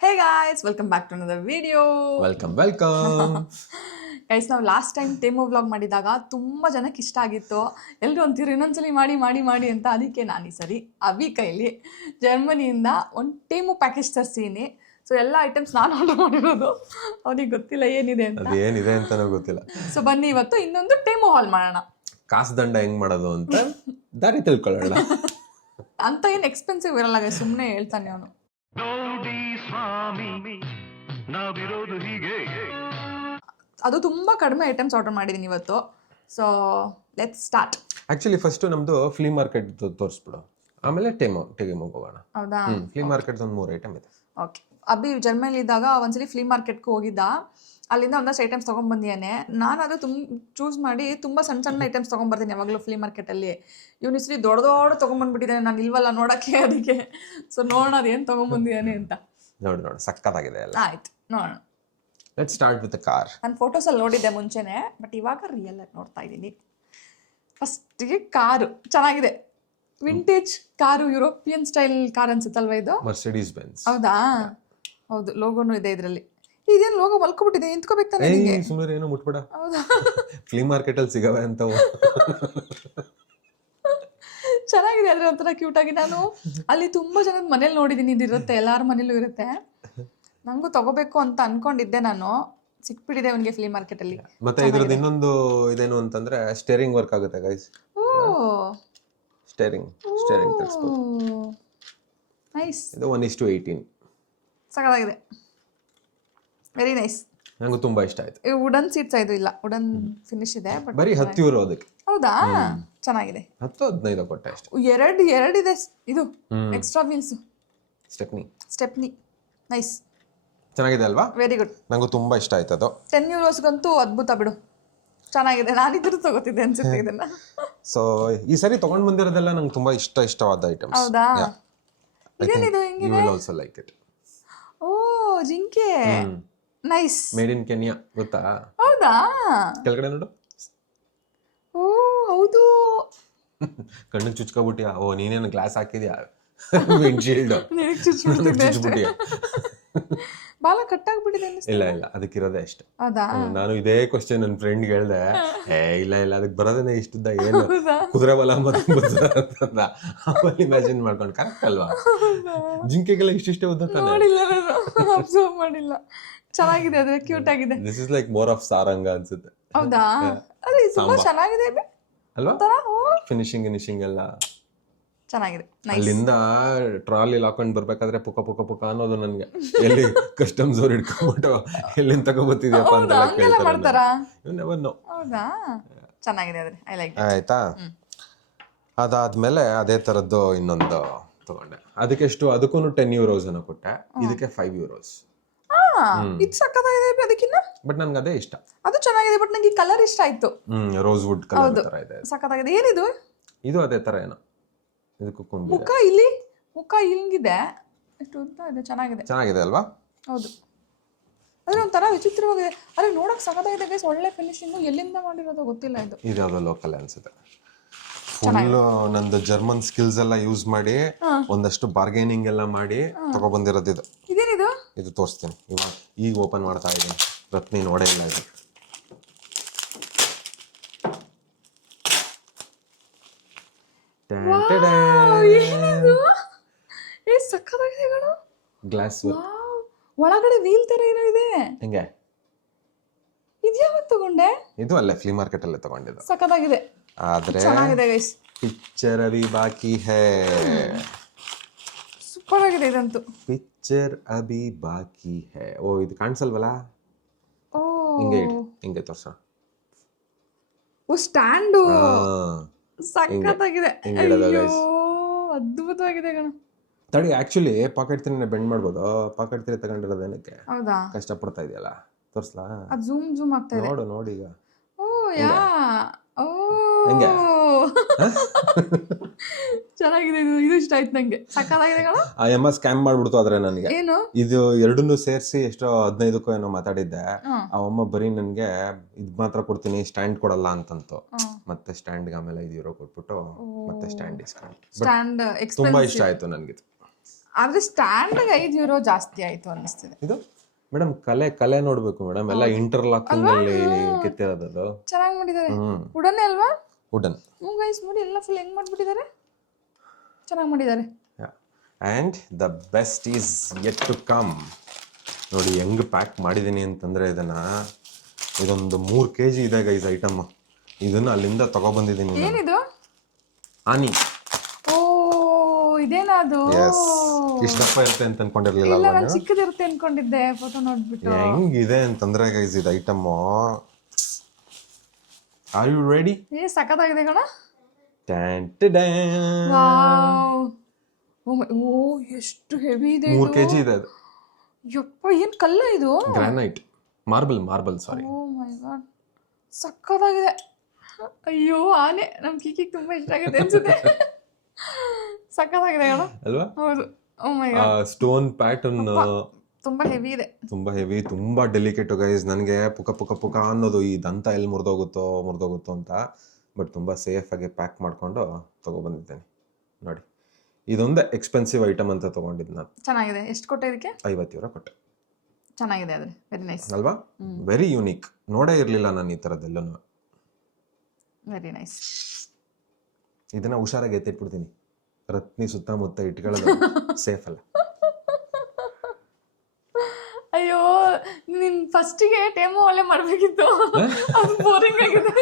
Hey guys, welcome back to another video. Welcome guys ನಾವು last time ಟೇಮೋ vlog ಮಾಡಿದಾಗ ತುಂಬ ಜನಕ್ಕೆ ಇಷ್ಟ ಆಗಿತ್ತು. ಎಲ್ಲರೂ ಅಂತೀರು ಇನ್ನೊಂದ್ಸಲಿ ಮಾಡಿ ಮಾಡಿ ಮಾಡಿ ಅಂತ. ಅದಕ್ಕೆ ನಾನು ಈ ಸರಿ ಅವಿ ಕೈಲಿ ಜರ್ಮನಿಯಿಂದ ಒಂದು ಟೇಮೋ ಪ್ಯಾಕೇಜ್ ತರಿಸೀನಿ. ಸೊ ಎಲ್ಲ ಐಟಮ್ಸ್ ನಾನು ಆರ್ಡರ್ ಮಾಡಿರೋದು, ಅವ್ರಿಗೆ ಗೊತ್ತಿಲ್ಲ ಏನಿದೆ ಅಂತ. ಅದೇನಿದೆ ಅಂತ ಗೊತ್ತಿಲ್ಲ. ಸೊ ಬನ್ನಿ ಇವತ್ತು ಇನ್ನೊಂದು ಟೇಮೋ ಹಾಲ್ ಮಾಡೋಣ. ಕಾಸು ದಂಡ ಹೆಂಗ್ ಮಾಡೋದು ಅಂತ ದಾರಿ ತಿಳ್ಕೊಳ್ಳೋಣ. ಅಂತ ಏನು ಎಕ್ಸ್ಪೆನ್ಸಿವ್ ಇರಲ್ಲ ಗೈಸ್, ಸುಮ್ಮನೆ ಹೇಳ್ತಾನೆ ಅವನು. ಅದು ತುಂಬ ಕಡಿಮೆ ಐಟಮ್ಸ್ ಆರ್ಡರ್ ಮಾಡಿದ್ದೀನಿ ಇವತ್ತು. So let's start. Actually first ನಮ್ದು ಫ್ಲೀ ಮಾರ್ಕೆಟ್ ತೋರಿಸ್ಬಿಡು, ಆಮೇಲೆ ಟೇಮೋ ಹೋಗೋಣ. ಹೌದಾ? ಫ್ಲೀ ಮಾರ್ಕೆಟ್ ಒಂದು 3 ಐಟಮ್ ಇದೆ. ಓಕೆ. ಅಭಿ ಜರ್ಮನಿಲಿ ಇದ್ದಾಗ ಒಂದ್ಸಲಿ ಫ್ಲೀ ಮಾರ್ಕೆಟ್ಗೆ ಹೋಗಿದ್ದ, ಅಲ್ಲಿಂದ ಒಂದಷ್ಟು ಐಟಮ್ಸ್ ತೊಗೊಂಡ್ಬಂದಿದ್ದಾನೆ. ನಾನು ಅದು ಚೂಸ್ ಮಾಡಿ ತುಂಬ ಸಣ್ಣ ಸಣ್ಣ ಐಟಮ್ಸ್ ತೊಗೊಂಡ್ಬರ್ತೀನಿ ಯಾವಾಗಲೂ ಫ್ಲೀ ಮಾರ್ಕೆಟಲ್ಲಿ. ಇವನು ಇಸ್ರಿ ದೊಡ್ಡ ತೊಗೊಂಡ್ಬಂದ್ಬಿಟ್ಟಿದ್ದಾನೆ, ನಾನು ಇಲ್ವಲ್ಲ ನೋಡೋಕ್ಕೆ, ಅದಕ್ಕೆ. ಸೊ ನೋಡೋಣ ಅದೇನು ತೊಗೊಂಡ್ಬಂದಿದ್ದಾನೆ ಅಂತ. ನೋಡಿ ಸಕ್ಕತ್ತಾಗಿದೆ ಎಲ್ಲ. ಆಯ್ತು ನೋಡೋಣ. Let's start with car. ನಾನು ಫೋಟೋಸಲ್ಲಿ ನೋಡಿದ್ದೆ ಮುಂಚೆನೆ, ಬಟ್ ಇವಾಗ ರಿಯಲ್ ಆಗಿ ನೋಡ್ತಾ ಇದ್ದೀನಿ. ಫಸ್ಟಿಗೆ ಕಾರು ಚೆನ್ನಾಗಿದೆ, vintage car, European style car ಅನ್ಸುತ್ತಲ್ವ ಇದು? Mercedes Benz. ಹೌದಾ? ಹೌದು, ಲೋಗೋನು ಇದೆ ಇದರಲ್ಲಿ. ಇದೇನು ಲೋಗೋ ಮಲ್ಕೊಬಿಟ್ಟಿದೆ, ನಿಂತ್ಕೋಬೇಕು ತಾನೆ? ಸುಮ್ಮನೆ ಏನೋ ಮುಟ್ಬೇಡ. ಹೌದಾ? ಫ್ಲೀ ಮಾರ್ಕೆಟ್ ಅಲ್ಲಿ ಸಿಗವೆ ಅಂತ. ಚೆನ್ನಾಗಿದೆ, ಅದ್ರ ಒಂಥರ ಕ್ಯೂಟ್ ಆಗಿ. ನಾನು ಅಲ್ಲಿ ತುಂಬಾ ಜನದ ಮನೇಲಿ ನೋಡಿದೀನಿ, ಇದಿರುತ್ತೆ, ಎಲ್ಲಾರ ಮನೇಲೂ ಇರುತ್ತೆ. ನಂಗೂ ತಗೋಬೇಕು ಅಂತ ಅನ್ಕೊಂಡಿದ್ದೆ, ನಾನು ಸಿಕ್ಬಿಟ್ಟಿದೆ ಅವನಿಗೆ ಫ್ಲೀ ಮಾರ್ಕೆಟ್ ಅಲ್ಲಿ. ಮತ್ತೆ ಇದ್ರದ್ದು ಇನ್ನೊಂದು ಇದೇನು ಅಂತಂದ್ರೆ ಸ್ಟೇರಿಂಗ್ ವರ್ಕ್ ಆಗುತ್ತೆ ಗೈಸ್. ಓ, ಸ್ಟೇರಿಂಗ್ ತರಿಸ್ಬೋದು. ನೈಸ್. ಇದು 1:18. ಸಖತ್ತಾಗಿದೆ, ವೆರಿ ನೈಸ್. ನಂಗೂ ತುಂಬಾ ಇಷ್ಟ ಆಯ್ತು. ವುಡನ್ ಸೀಟ್ಸ್ ಇದು ಇಲ್ಲ, ವುಡನ್ ಫಿನಿಶ್ ಇದೆ, ಬಟ್ ಬರೀ 10 ಯೂರೋ ಅದಕ್ಕೆ. ಹೌದಾ? ಚೆನ್ನಾಗಿದೆ. 10-15 ಕೊಟ್ಟೆ ಅಷ್ಟೇ. ಎರಡಿದೆ ಇದು, ಎಕ್ಸ್ಟ್ರಾ ವೀಲ್ಸ್, ಸ್ಟೆಪ್ನಿ. ನೈಸ್, ಚೆನ್ನಾಗಿದೆ ಅಲ್ವಾ? Very good. ನಂಗೂ ತುಂಬಾ ಇಷ್ಟ ಆಯ್ತು ಅದು. 10 ಯೂರೋಸ್ಗಂತೂ ಅದ್ಭುತ ಬಿಡು, ಚೆನ್ನಾಗಿದೆ. ನಾನಿದ್ರು ತಗೋತಿದ್ದೆ ಅನ್ಸುತ್ತೆ ಇದನ್ನ. ಸೊ ಈ ಸರಿ ತಗೊಂಡ್ ಬಂದಿರೋದೆಲ್ಲ ನಂಗೆ ತುಂಬಾ ಇಷ್ಟವಾದ ಐಟಮ್ಸ್. ಹೌದಾ? ಇದೇನಿದು you will also like it. Oh, ಜಿಂಕೆ. ನೈಸ್. ಮೇಡ್ ಇನ್ ಕೆನ್ಯಾ, ಗೊತ್ತಾ? ಹೌದಾ? ಕೆಳಗಡೆ ನೋಡು. ಓ ಹೌದು. ಕಣ್ಣಿಗೆ ಚುಚ್ಕೊಬಿಟ್ಟಿಯಾ? ಓ, ನೀನೇನು ಗ್ಲಾಸ್ ಹಾಕಿದ್ಯಾ? ವಿಂಡ್ಶೀಲ್ಡ್ ಚುಚ್ಬಿಟ್ಟಿಯಾ? ಬಾಲ ಕಟ್ಟಾಗ್ಬಿಟ್ಟಿದೆ. ಇಲ್ಲ ಅದಕ್ಕಿರೋದೇ ಅಷ್ಟೇ. ಹೌದಾ? ನಾನು ಇದೇ ಕ್ವಶನ್ ನನ್ನ ಫ್ರೆಂಡ್ಗೆ ಹೇಳ್ದೆ. ಇಲ್ಲ ಅದಕ್ಕೆ ಬರೋದೇನೆ ಇಷ್ಟುದ್ದ, ಏನು ಕುದುರೆ ಬಲ ಅಂತಂದ. ಆಮೇಲೆ ಇಮ್ಯಾಜಿನ್ ಮಾಡ್ಕೊಂಡು, ಕರೆಕ್ಟ್ ಅಲ್ವಾ? ಜಿಂಕೆಗೆಲ್ಲ ಇಷ್ಟೇ ಉದ್ದ ತಾನೆ. ಅಬ್ಸರ್ವ್ ಮಾಡಿಲ್ಲ. ಚೆನ್ನಾಗಿದೆ, ಅದೇ ಕ್ಯೂಟ್ ಆಗಿದೆ. This is like more of ಸಾರಂಗ ಅನ್ಸುತ್ತೆ. ಹೌದಾ? ಅದೇ ತುಂಬಾ ಚೆನ್ನಾಗಿದೆ ಅಲ್ವಾ? ಫಿನಿಶಿಂಗ್ ಎಲ್ಲ ಚೆನ್ನಾಗಿದೆ. ಅಲ್ಲಿಂದ ಟ್ರಾಲಿ ಹಾಕೊಂಡ್ ಬರ್ಬೇಕಾದ್ರೆ ಪುಕ ಅನ್ನೋದು ನನ್ಗೆ. ಎಲ್ಲಿ ಕಸ್ಟಮ್ಸ್ ಅವ್ರು ಇಟ್ಕೊಂಡ್ಬಿಟ್ಟು ಎಲ್ಲಿಂದ ತಗೋಬತ್ತಿದ್ಯಪ್ಪ ಅಂತ ಕೇಳ್ತಾರೆ. ಹೌದಾ? ಚೆನ್ನಾಗಿದೆ, ಐ ಲೈಕ್. ಆಯ್ತಾ? ಅದಾದ್ಮೇಲೆ ಅದೇ ತರದ್ದು ಇನ್ನೊಂದು ತಗೊಂಡೆ. ಅದಕ್ಕೂ 10 ಯೂರೋಸ್ ಅನ್ನ ಕೊಟ್ಟೆ. ಇದಕ್ಕೆ 5 ಯೂರೋಸ್. ಇದು ಸಕ್ಕತ್ತಾಗಿದೆ ಅದಕ್ಕಿನ್ನ, ಬಟ್ ನನ್ಗೆ ಅದೇ ಇಷ್ಟ. ಅದು ಚೆನ್ನಾಗಿದೆ, ಬಟ್ ನಂಗೆ ಈ ಕಲರ್ ಇಷ್ಟ ಆಯ್ತು. ರೋಸ್ ವುಡ್ ಕಲರ್ ತರ ಇದೆ, ಸಕ್ಕತ್ತಾಗಿದೆ. ಏನಿದು? ಇದು ಅದೇ ತರ ಏನೋ. ಇದಕ್ಕೂ ಮುಖ ಇಲ್ಲಿಂಗಿದೆ, ಎಷ್ಟು ಉದ್ದ ಇದೆ. ಚೆನ್ನಾಗಿದೆ ಅಲ್ವಾ? ಹೌದು. ಅದ್ರ ಒಂಥರ ವಿಚಿತ್ರವಾಗಿದೆ. ಅರೆ ನೋಡಕ್ ಸಖತ್ತಾಗಿದೆ ಗೈಸ್, ಒಳ್ಳೆ ಫಿನಿಶಿಂಗ್. ಎಲ್ಲಿಂದ ಮಾಡಿರೋದು ಗೊತ್ತಿಲ್ಲ. ಇದು ಯಾವ್ದೋ ಲೋಕಲ್ ಅನ್ಸುತ್ತೆ. ಫುಲ್ ನಂದು ಜರ್ಮನ್ ಸ್ಕಿಲ್ಸ್ ಎಲ್ಲ ಯೂಸ್ ಮಾಡಿ ಒಂದಷ್ಟು ಬಾರ್ಗೇನಿಂಗ್ ಎಲ್ಲ ಮಾಡಿ ತಗೊಬಂದಿರೋದು ಇದು. ಇದೇನಿದು? ಇದು ತೋರಿಸ್ತೀನಿ ಇವಾಗ. ಈಗ ಓಪನ್ ಮಾಡ್ತಾ ಇದ್ದೀನಿ. ರತ್ನಿ ನೋಡೇ ಇಲ್ಲ ಇದು. ಸಕ್ಕತ್ತಾಗಿದೆ. ಗ್ಲಾಸ್ ಒಳಗಡೆ ವೀಲ್ ತರ ಏನೋ ಇದೆ. ಹೆಂಗೆ? ಇದು ಯಾವಾಗ ತಗೊಂಡೆ? ಇದು ಅಲ್ಲೇ ಫ್ಲೀ ಮಾರ್ಕೆಟ್ ಅಲ್ಲೇ ತಗೊಂಡಿದ್ದು. ಸಕ್ಕತ್ತಾಗಿದೆ, ಆದ್ರೆ ಚೆನ್ನಾಗಿದೆ ಗೈಸ್. ಪಿಕ್ಚರ್ ಅಭಿ ಬಾಕಿ ಹೈ. ಸೂಪರ್ ಆಗಿದೆ ಇದಂತೂ. ಪಿಕ್ಚರ್ ಅಭಿ ಬಾಕಿ ಹೈ. ಓ, ಇದು ಕಾಣಿಸಲ್ವಲ್ಲ? ಓ, ಹಿಂಗೆ ತೋರ್ಸೋಣ. ಓ, ಸ್ಟ್ಯಾಂಡು ಸಕ್ಕತ್ತಾಗಿದೆ. ಅಯ್ಯೋ, ಅದ್ಭುತವಾಗಿದೆ ಕಣ. ತಡಿ, ಆಕ್ಚುಲಿ ಪಾಕೆಟ್ ತಿನ್ನ ಬೆಂಡ್ ಮಾಡ್ಬೋದು. ಪಾಕೆಟ್ ತಿನ್ನ ತಗೊಂಡಿರೋದೇನಕ್ಕೆ? ಹೌದಾ? ಕಷ್ಟಪಡ್ತಾ ಇದೆಯಲ್ಲ, ತೋರ್ಸ್ಲಾ? ಅದು ಝೂಮ್ ಆಗ್ತಾ ಇದೆ. ನೋಡಿ ಈಗ. ಓ ಯಾ, ಓ ಹೆಂಗೆ? ಚೆನ್ನಾಗಿದೆ. ಇದು ಇಷ್ಟ ಆಯ್ತು ನಂಗೆ, ಸಕ್ಕತ್ತಾಗಿದೆ ಕಣ. ಆ ಎಮ್ಮ ಸ್ಕ್ಯಾಮ್ ಮಾಡ್ಬಿಡ್ತು. ಆದ್ರೆ ನನಗೆ ಏನು ಇದು ಎರಡನ್ನೂ ಸೇರಿಸಿ ಎಷ್ಟೋ 15ಕ್ಕೋ ಏನೋ ಮಾತಾಡಿದ್ದೆ. ಆ ಅಮ್ಮ ಬರೀ ನನ್ಗೆ ಇದ್ ಮಾತ್ರ ಕೊಡ್ತೀನಿ, ಸ್ಟ್ಯಾಂಡ್ ಕೊಡಲ್ಲ ಅಂತಂತು. ಮತ್ತೆ ಸ್ಟ್ಯಾಂಡ್ ಆಮೇಲೆ 5 ಯೂರೋ ಕೊಟ್ಬಿಟ್ಟು ಮತ್ತೆ ಸ್ಟ್ಯಾಂಡ್ ಡಿಸ್ಕೌಂಟ್. ತುಂಬಾ ಇಷ್ಟ ಆಯ್ತು ನನ್ಗೆ. ಆದ್ರೆ ಸ್ಟ್ಯಾಂಡ್ಗೆ €5 ಜಾಸ್ತಿ ಆಯ್ತು ಅನ್ನಿಸ್ತಿದೆ. ಇದು ಮೇಡಮ್ ಕಲೆ ನೋಡ್ಬೇಕು ಮೇಡಮ್, ಎಲ್ಲ ಇಂಟರ್ಲಾಕಿಂಗ್ ಅಲ್ಲಿ ಕೆತ್ತಿರೋದು. ಚೆನ್ನಾಗಿ ಮಾಡಿದ್ದಾರೆ. ವುಡನ್ನೇ ಅಲ್ವಾ? ವುಡನ್. ಗೈಸ್ ನೋಡಿ ಎಲ್ಲ ಫುಲ್ ಹೆಂಗ್ ಮಾಡ್ಬಿಟ್ಟಿದ್ದಾರೆ, ಚೆನ್ನಾಗಿ ಮಾಡಿದ್ದಾರೆ. And the best is yet to come. ನೋಡಿ ಹೆಂಗ್ ಪ್ಯಾಕ್ ಮಾಡಿದ್ದೀನಿ ಅಂತಂದ್ರೆ ಇದೊಂದು 3 kg ಇದೆ ಗೈಸ್ ಐಟಮ್. ಇದನ್ನ ಅಲ್ಲಿಂದ ತಗೊಬಂದಿದ್ದೀನಿ. ಏನಿದು? ಆನಿ. ಓ ಇದೇನಾ ಅದು? ಇಷ್ಟಪ್ಪ ಇರುತ್ತೆ ಅಂತ ಅನ್ಕೊಂಡಿರ್ಲಿಲ್ಲ. ಇಲ್ಲ ನಾನು ಚಿಕ್ಕದಿರುತ್ತೆ ಅನ್ಕೊಂಡಿದ್ದೆ ಫೋಟೋ ನೋಡ್ಬಿಟ್ಟು. ಹೆಂಗಿದೆ ಅಂತಂದ್ರೆ ಗೈಸ್ ಇದು ಐಟಮ್. Are you ready? ಸಖತ್ತಾಗಿದೆ ಕಣ. ಓ ಎಷ್ಟು ಹೆವಿ ಇದೆ. 3 kg ಇದೆ ಅದು. ಯಪ್ಪ ಏನ್ ಕಲ್ಲ ಇದು? ಗ್ರಾನೈಟ್, ಮಾರ್ಬಲ್ ಸಾರಿ. ಓ ಮೈ ಗಾಡ್ ಸಖತ್ತಾಗಿದೆ. ಅಯ್ಯೋ ಆನೆ ನಮ್ ಕಿಕಿಗೆ ತುಂಬಾ ಇಷ್ಟ ಆಗುತ್ತೆ ಅನ್ಸುತ್ತೆ. ಸಖತ್ತಾಗಿದೆ ಕಣ ಅಲ್ವಾ? ಹೌದು. ಓ ಮೈ ಗಾಡ್ ಸ್ಟೋನ್ ಪ್ಯಾಟರ್ನ್ ತುಂಬಾ ಹೆವಿ ಇದೆ. ತುಂಬಾ ಹೆವಿ, ತುಂಬಾ ಡೆಲಿಕೇಟ್ ಗೈಸ್. ನನಗೆ ಪುಕ ಅನ್ನೋದು ಈ ದಂತ ಎಲ್ಲಿ ಮುರಿದೋಗುತ್ತೋ ಅಂತ. ಬಟ್ ತುಂಬಾ ಸೇಫ್ ಆಗಿ ಪ್ಯಾಕ್ ಮಾಡ್ಕೊಂಡು ತಗೊಬಂದಿದ್ದೇನೆ. ನೋಡಿ ಇದೊಂದೇ ಎಕ್ಸ್ಪೆನ್ಸಿವ್ ಐಟಮ್ ಅಂತ ತಗೊಂಡಿದ್ದು ನಾನು. ಚೆನ್ನಾಗಿದೆ. ಎಷ್ಟು ಕೊಟ್ಟೆ ಇದಕ್ಕೆ? €50 ಕೊಟ್ಟೆ. ಚೆನ್ನಾಗಿದೆ ಆದ್ರೆ ವೆರಿ ನೈಸ್ ಅಲ್ವಾ? Very unique. ನೋಡೇ ಇರ್ಲಿಲ್ಲ ನಾನು ಈ ತರದ್ದೆಲ್ಲನು. Very nice. ಇದನ್ನ ಹುಷಾರಾಗಿ ಎತ್ತಿಟ್ಬಿಡ್ತೀನಿ. ರತ್ನಿ ಸುತ್ತಮುತ್ತ ಇಟ್ಕೊಳ್ಳೋದು ಸೇಫ್ ಅಲ್ಲ. ಅಯ್ಯೋ ನಿನ್ ಫಸ್ಟಿಗೆ ಟೇಮೋ ಒಳ್ಳೆ ಮಾಡ್ಬೇಕಿತ್ತು, ಅದು ಬೋರಿಂಗ್ ಆಗಿದೆ.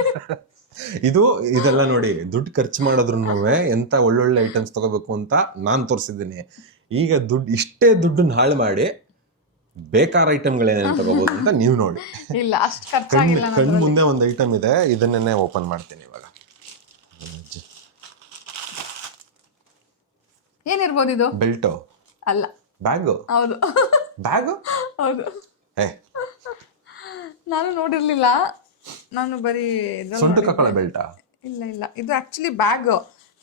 ಇದೆಲ್ಲ ನೋಡಿ ದುಡ್ಡು ಖರ್ಚು ಮಾಡಿದ್ರು ಎಂತ ಒಳ್ಳೊಳ್ಳೆ ಐಟಮ್ಸ್ ತಗೋಬೇಕು ಅಂತ ನಾನ್ ತೋರಿಸಿದ್ದೀನಿ. ಈಗ ಇಷ್ಟೇ ದುಡ್ಡನ್ನ ಹಾಳು ಮಾಡಿ ಬೇಕಾದ ಐಟಮ್ಗಳೇನೇನು ತಗೋಬಹುದು ಅಂತ ನೀವು ನೋಡಿ. ಇಲ್ಲ ಅಷ್ಟು ಖರ್ಚಾಗಿಲ್ಲ. ಕಣ್ಣು ಮುಂದೆ ಒಂದು ಐಟಮ್ ಇದೆ, ಇದನ್ನೇ ಓಪನ್ ಮಾಡ್ತೀನಿ ಇವಾಗ. ಏನಿರ್ಬೋದು ಇದು? ಬೆಲ್ಟು ಅಲ್ಲ, ಬ್ಯಾಗು. ಹೌದು ಬ್ಯಾಗು ಹೌದು. ನಾನು ನೋಡಿರ್ಲಿಲ್ಲ. ನಾನು ಬರೀ ಸೊಂಟಕ್ಕೆ ಹಾಕೊಳ್ಳೋ ಬೆಲ್ಟಾ? ಇಲ್ಲ ಇದು ಆಕ್ಚುಲಿ ಬ್ಯಾಗ್.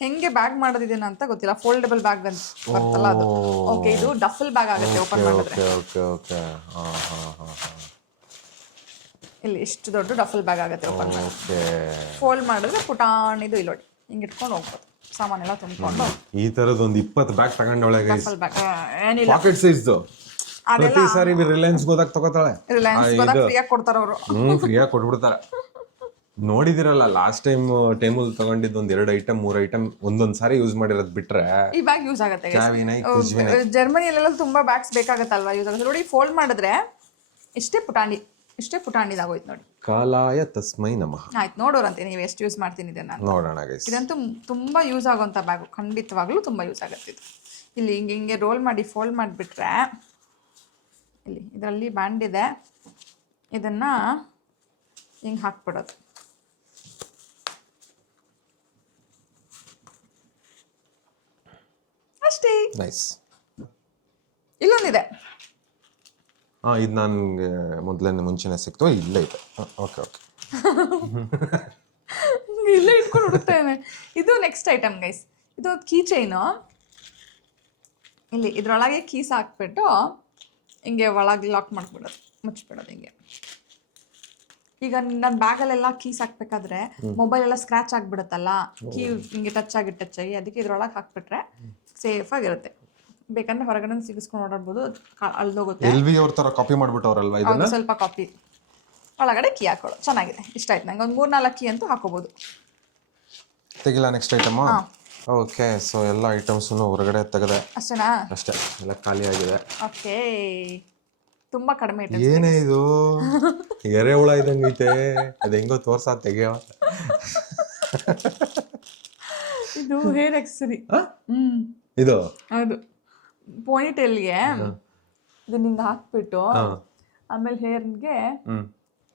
ಹೆಂಗೆ ಬ್ಯಾಗ್ ಮಾಡೋದಿದೇನ ಅಂತ ಗೊತ್ತಿಲ್ಲ. ಫೋಲ್ಡಬಲ್ ಬ್ಯಾಗ್ ಅಂತ ಬರ್ತಲ್ಲ ಅದು. ಓಕೆ ಇದು ಡಫಲ್ ಬ್ಯಾಗ್ ಆಗುತ್ತೆ ಓಪನ್ ಮಾಡಿದ್ರೆ. ಓಕೆ. ಇಲ್ಲಿ ಇಷ್ಟು ದೊಡ್ಡ ಡಫಲ್ ಬ್ಯಾಗ್ ಆಗುತ್ತೆ ಓಪನ್ ಮಾಡಿದ್ರೆ. ಫೋಲ್ಡ್ ಮಾಡಿದ್ರೆ ಪುಟಾಣಿದು ಇಲ್ಲಿ ನೋಡಿ ಹಿಂಗೆ ಇಟ್ಕೊಂಡು ಹೋಗ್ಬೋದು, ಸಾಮಾನೆಲ್ಲ ತುಂಬಿಕೊಂಡು. ಈ ತರದ್ ಒಂದು 20 ಬ್ಯಾಗ್ ತಗೊಂಡೊಳೆ ಗೈಸ್. ಡಫಲ್ ಬ್ಯಾಗ್ ಏನಿಲ್ಲ, ಪಾಕೆಟ್ ಸೈಜ್. ಪ್ರತಿ ಸಾರಿ ರಿಲಯನ್ಸ್ ಹೋದಾಗ ತಗೋತಾಳೆ. ರಿಲಯನ್ಸ್ ಫ್ರೀಯಾಗಿ ಕೊಡ್ತಾರ ಅವರು. ಫ್ರೀಯಾಗಿ ಕೊಟ್ಬಿಡ್ತಾರೆ. ನೋಡಿದಿರಲ್ಲ ಲಾಸ್ಟ್ ಟೈಮಲ್ಲಿ ತಗೊಂಡಿದ್ದು 2 ಐಟಮ್ 3 ಐಟಮ್ ಒಂದೊಂದ್ ಸಾರಿ ಯೂಸ್ ಮಾಡಿರೋದ್ ಬಿಟ್ರೆ ಈ ಬ್ಯಾಗ್ ಯೂಸ್ ಆಗುತ್ತೆ. ಜರ್ಮನಿಯಲ್ಲೆಲ್ಲ ತುಂಬಾ ಬ್ಯಾಗ್ಸ್ ಬೇಕಾಗತ್ತಲ್ವಾ, ಯೂಸ್ ಆಗುತ್ತೆ. ನೋಡಿ ಫೋಲ್ಡ್ ಮಾಡಿದ್ರೆ ಇಷ್ಟೇ ಪುಟಾಣಿದಾಗೋಯ್ತು ನೋಡಿ. ಕಾಲಾಯ ತಸ್ಮೈ ನಮಃ. ಆಯ್ತು ನೋಡೋರಂತೆ ನೀವು ಎಷ್ಟು ಯೂಸ್ ಮಾಡ್ತೀನಿ ಇದನ್ನ ನೋಡೋಣ ಗೈಸ್. ಇದಂತೂ ತುಂಬಾ ಯೂಸ್ ಆಗುವಂತ ಬ್ಯಾಗು, ಖಂಡಿತವಾಗ್ಲೂ ತುಂಬಾ ಯೂಸ್ ಆಗುತ್ತೆ ಇದು. ಇಲ್ಲಿ ಹಿಂಗೆ ರೋಲ್ ಮಾಡಿ ಫೋಲ್ಡ್ ಮಾಡಿಬಿಟ್ರೆ ಇಲ್ಲಿ ಇದರಲ್ಲಿ ಬ್ಯಾಂಡ್ ಇದೆ, ಇದನ್ನ ಹಿಂಗೆ ಹಾಕ್ಬಿಡೋದು. ಅಷ್ಟೇ. ನೈಸ್. ಇಲ್ಲೊಂದಿದೆ. ಇದು ನನಗೆ ಮುಂಚೆನೆ ಸಿಕ್ತು. ಇಲ್ಲೇ ಇದೆ. ಓಕೆ ಇಲ್ಲೇ ಇಟ್ಕೊಂಡು ಹುಡುಕ್ತೇನೆ. ಇದು ನೆಕ್ಸ್ಟ್ ಐಟಮ್ ಗೈಸ್. ಇದು ಕೀ ಚೈನು. ಇಲ್ಲಿ ಇದ್ರೊಳಗೆ ಕೀಸ್ ಹಾಕ್ಬಿಟ್ಟು ಹಿಂಗೆ ಒಳಗೆ ಲಾಕ್ ಮಾಡ್ಬಿಡೋದು, ಮುಚ್ಚಿಬಿಡೋದು ಹಿಂಗೆ. ಈಗ ನನ್ನ ಬ್ಯಾಗಲ್ಲೆಲ್ಲ ಕೀಸ್ ಹಾಕ್ಬೇಕಾದ್ರೆ ಮೊಬೈಲ್ ಎಲ್ಲ ಸ್ಕ್ರಾಚ್ ಆಗಿಬಿಡುತ್ತಲ್ಲ, ಕೀ ಹಿಂಗೆ ಟಚ್ ಆಗಿ ಅದಕ್ಕೆ ಇದ್ರೊಳಗೆ ಹಾಕ್ಬಿಟ್ರೆ ಸೇಫ್ ಆಗಿರುತ್ತೆ. ಬೇಕಂದ್ರೆ ಹೊರಗಡೆ ಸಿಗಿಸ್ಕೊಂಡು ಓಡಾಡ್ಬೋದು, ಅಲ್ದೋಗುತ್ತೆ. ಎಲ್ವಿ ಅವ್ರ ತರ ಕಾಪಿ ಮಾಡ್ಬಿಟ್ಟವ್ರಲ್ವಾ ಇದನ್ನ? ಸ್ವಲ್ಪ ಕಾಪಿ. ಒಳಗಡೆ ಕೀ ಹಾಕೊಳ್ಳೋ. ಚೆನ್ನಾಗಿದೆ, ಇಷ್ಟ ಆಯ್ತು ನಂಗೆ. ಒಂದು 3-4 ಕೀ ಅಂತೂ ಹಾಕೋಬಹುದು. ತೆಗಿಲ್ಲ ನೆಕ್ಸ್ಟ್ ಐಟಮ್. ಓಕೆ, ಸೊ ಎಲ್ಲ ಐಟಮ್ಸನ್ನು ಹೊರಗಡೆ ತೆಗೆದೆ. ಅಷ್ಟೇನಾ? ಅಷ್ಟೇ, ಎಲ್ಲ ಖಾಲಿ ಆಗಿದೆ. ಓಕೆ, ತುಂಬಾ ಕಡಿಮೆ ಐಟಮ್. ಏನೇ ಇದು ಎರೆಹುಳ ಇದಂಗೈತೆ. ಅದು ಹೆಂಗೋ ತೋರ್ಸಾ ತೆಗಿಯೋ. ಇದು ಹೇರ್ ಎಕ್ಸರಿ. ಇದು ಹೌದು, ಪೋನಿಟೇಲ್ಗೆ ಇದು ಹಿಂಗೆ ಹಾಕ್ಬಿಟ್ಟು ಆಮೇಲೆ ಹೇರ್ಗೆ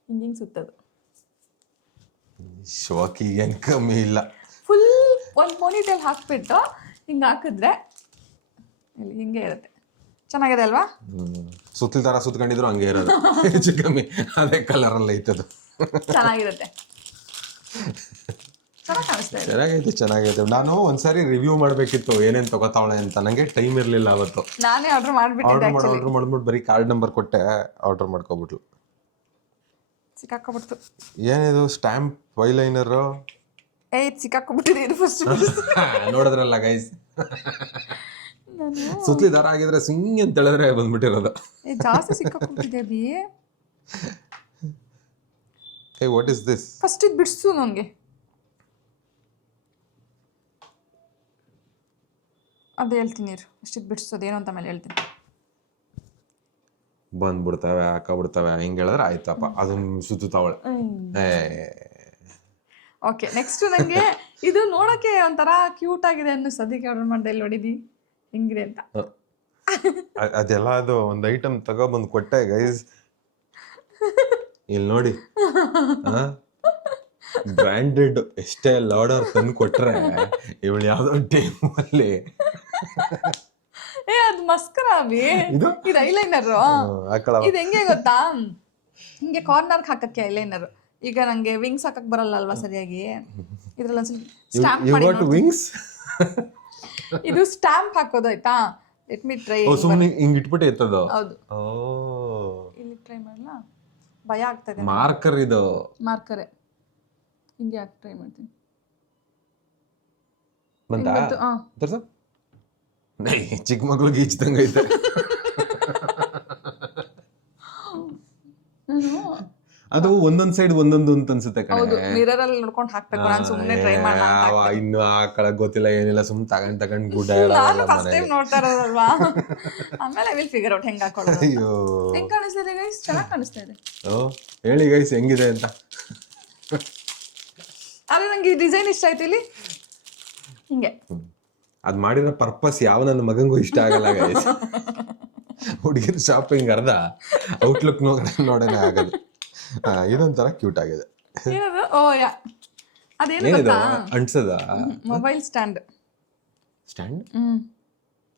ಹಿಂಗೆ ಸುತ್ತದು. ಶೋಕಿಗೆ ಏನು ಕಮ್ಮಿ ಇಲ್ಲ. ಫುಲ್ ಒಂದು ಪೋನಿಟೇಲ್ ಹಾಕ್ಬಿಟ್ಟು ಹಿಂಗೆ ಹಾಕಿದ್ರೆ ಇಲ್ಲಿ ಹಿಂಗೆ ಇರುತ್ತೆ. ಚೆನ್ನಾಗಿದೆ ಅಲ್ವಾ? ಸುತ್ತಲ ತರ ಸುತ್ಕೊಂಡಿದ್ರು ಹಂಗೆ ಇರೋದು, ಹೆಚ್ಚು ಕಮ್ಮಿ ಅದೇ ಕಲರಲ್ಲಿ ಐತದು. ಚೆನ್ನಾಗಿರುತ್ತೆ, ಚೆನ್ನಾಗೈತೆ. ನಾನು ಒಂದ್ಸಾರಿ ರಿವ್ಯೂ ಮಾಡ್ಬೇಕಿತ್ತು ಏನೇನ್ ತಗೋತಾವಳೆ ಅಂತ. ನಂಗೆ ಟೈಮ್ ಇರ್ಲಿಲ್ಲ ಅವತ್ತು. ನಾನೇ ಆರ್ಡರ್ ಮಾಡ್ಬಿಟ್ಟು ಬರೀ ಕಾರ್ಡ್ ನಂಬರ್ ಕೊಟ್ಟೆ, ಆರ್ಡರ್ ಮಾಡ್ಕೊಬಿಟ್ಲು. ಸಿಕ್ಕಾಕೊಬಿಡ್ತು. ಏನಿದು ಸ್ಟ್ಯಾಂಪ್ ವೈಲೈನರ್? ಸಿಕ್ಕಾಕೊಬಿಟ್ಟಿದೆ ಇದು ಫಸ್ಟ್. ನೋಡಿದ್ರಲ್ಲ ಗೈಸ್, ನಾನು ಸುತ್ತಲಿ ದಾರ ಆಗಿದ್ರೆ ಸಿಂಗ್ ಅಂತ ಹೇಳಿದ್ರೆ ಬಂದ್ಬಿಟ್ಟಿರೋದು. ಜಾಸ್ತಿ ಸಿಕ್ಕಾಕೊಂಡಿದ್ದೆ ಅಭಿ. ಏ ವಾಟ್ ಇಸ್ ದಿಸ್? ಫಸ್ಟ್ ಇದು ಬಿಡಿಸು ನನಗೆ. ಅದು ಹೇಳ್ತೀನಿ ಇರು, ಅಷ್ಟಿದ್ ಬಿಡಿಸೋದು ಏನು ಅಂತ ಮೇಲೆ ಹೇಳ್ತೀನಿ. ಬಂದ್ಬಿಡ್ತವೆ ಹಾಕಬಿಡ್ತವೆ ಹಿಂಗೆ ಹೇಳಿದ್ರೆ ಆಯ್ತಪ್ಪ, ಅದನ್ನ ಸುತ್ತಾವಳೆ. ಓಕೆ, ನೆಕ್ಸ್ಟ್ ನನಗೆ ಇದು ನೋಡೋಕ್ಕೆ ಒಂಥರ ಕ್ಯೂಟ್ ಆಗಿದೆ ಅನ್ನಿಸ್ತು, ಅದಕ್ಕೆ ಆರ್ಡರ್ ಮಾಡಿದೆ. ಇಲ್ಲಿ ನೋಡಿದಿ ಹೆಂಗಿದೆ ಅಂತ. ಅದೆಲ್ಲ ಅದು ಒಂದು ಐಟಮ್ ತಗೊಬಂದು ಕೊಟ್ಟೆ ಗೈಸ್, ಇಲ್ಲಿ ನೋಡಿ. ಬ್ರ್ಯಾಂಡೆಡ್ ಎಷ್ಟೇ ಲಾಡರ್ ತಂದು ಕೊಟ್ರೆ ಇವಳು ಯಾವ್ದೋ ಟೈಮಲ್ಲಿ ಅದು ಮಸ್ಕರ ಅಭಿ. ಇದು ಇದು ಐಲೈನರ್. ಇದು ಹೆಂಗೆ ಗೊತ್ತಾ, ಹಿಂಗೆ ಕಾರ್ನರ್ಗೆ ಹಾಕಕ್ಕೆ ಐಲೈನರ್. ಈಗ ನಂಗೆ ವಿಂಗ್ಸ್ ಹಾಕಕ್ ಬರಲ್ಲ ಅಲ್ವಾ ಸರಿಯಾಗಿ, ಇದ್ರಲ್ಲಿ ಒಂದ್ಸಲ ಸ್ಟಾಂಪ್ ಮಾಡಿ ವಿಂಗ್ಸ್. ಇದು ಸ್ಟಾಂಪ್ ಹಾಕೋದು ಆಯ್ತಾ. Let me try. ಸುಮ್ಮನೆ ಹಿಂಗ್ ಇಟ್ಬಿಟ್ಟು ಎತ್ತದು. ಹೌದು, ಇಲ್ಲಿ ಟ್ರೈ ಮಾಡಲ್ಲ, ಭಯ ಆಗ್ತದೆ. ಮಾರ್ಕರ್ ಇದು, ಮಾರ್ಕರೇ. ಹಿಂಗೆ ಯಾಕೆ ಟ್ರೈ ಮಾಡ್ತೀನಿ. ಬಂತಾ? ಚಿಕ್ಕ ಮಕ್ಳಿಗೆ ಈಚ್ದಂಗ ಐತೆ. ಅದು ಒಂದೊಂದ್ ಸೈಡ್ ಒಂದೊಂದು ಅಂತ ಅನ್ಸುತ್ತೆ ಕಣೆ. ಹೌದು, ಮಿರರ್ ಅಲ್ಲಿ ನೋಡ್ಕೊಂಡು ಹಾಕ್ಬೇಕು. ನಾನು ಸುಮ್ಮನೆ ಟ್ರೈ ಮಾಡೋಣ. ಇನ್ನು ಹಾಕಳಕ್ ಗೊತ್ತಿಲ್ಲ ಏನಿಲ್ಲ, ಸುಮ್ಮನೆ ತಗೊಂಡ್ ಗುಡ್ಡ. ನಾನು ಫಸ್ಟ್ ಟೈಮ್ ನೋಡ್ತಾ ಇರೋದಲ್ವಾ, ಆಮೇಲೆ ಐ ವಿಲ್ ಫಿಗರ್ ಔಟ್ ಹೆಂಗ್ ಹಾಕೊಳ್ಳೋದು. ಅಯ್ಯೋ, ಹೆಂಗ್ ಕಾಣಿಸ್ತಾ ಇದೆ ಗೈಸ್? ಚೆನ್ನಾಗಿ ಕಾಣಿಸ್ತಾ ಇದೆ. ಹೇಳಿ ಗೈಸ್ ಹೆಂಗಿದೆ ಅಂತ. ಆದ್ರೆ ನಂಗೆ ಈ ಡಿಸೈನ್ ಇಷ್ಟ ಆಯ್ತು. ಇಲ್ಲಿ ಹಿಂಗೆ ಅದ್ ಮಾಡಿರೋ ಪರ್ಪಸ್ ಯಾವ ನನ್ನ ಮಗಂಗೂ ಇಷ್ಟ ಆಗಲ್ಲ ಗೈಸ್. ಹುಡುಗಿರ ಶಾಪಿಂಗ್ ಅರ್ಧ ಔಟ್ಲುಕ್ ನೋಡೋಣ ಆಗದು. ಇದೊಂಥರ ಕ್ಯೂಟ್ ಆಗಿದೆ. ಏನದು? ಓ ಯಾ, ಅದೇನು ಗೊತ್ತಾ? ಅಂಟ್ಸದ mobile stand. Stand?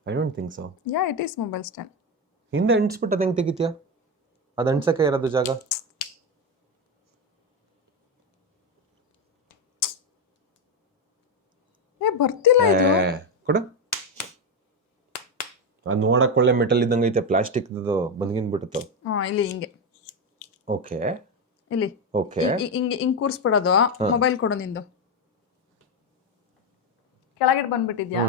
I don't think so. Yeah, it is mobile stand. ಹಿಂದೆ ಅಂಟಿಸ್ಬಿಟ್ಟು ಅದ್ ಹೆಂಗ್ ತೆಗಿತೀಯ? ಅದು ಅಂಟ್ಸಕ್ಕೆ ಇರೋದು ಜಾಗ. ಬರ್ತಿಲ್ಲ ಇದು. ಕೊಡು. ಅದು ನೋಡಕ್ ಒಳ್ಳೆ ಮೆಟಲ್ ಇದ್ದಂಗೆ ಐತೆ, ಪ್ಲಾಸ್ಟಿಕ್ ಬಂದ್ಗಿಂದ್ ಬಿಡುತ್ತೋ. ಇಲ್ಲಿ ಹಿಂಗೆ. ಓಕೆ, ಇಲ್ಲಿ ಓಕೆ, ಹಿಂಗೆ ಹಿಂಗ್ ಕೂರ್ಸ್ಬಿಡೋದು. ಮೊಬೈಲ್ ಕೊಡು ನಿಂದು. ಕೆಳಗಡೆ ಬಂದ್ಬಿಟ್ಟಿದ್ಯಾ?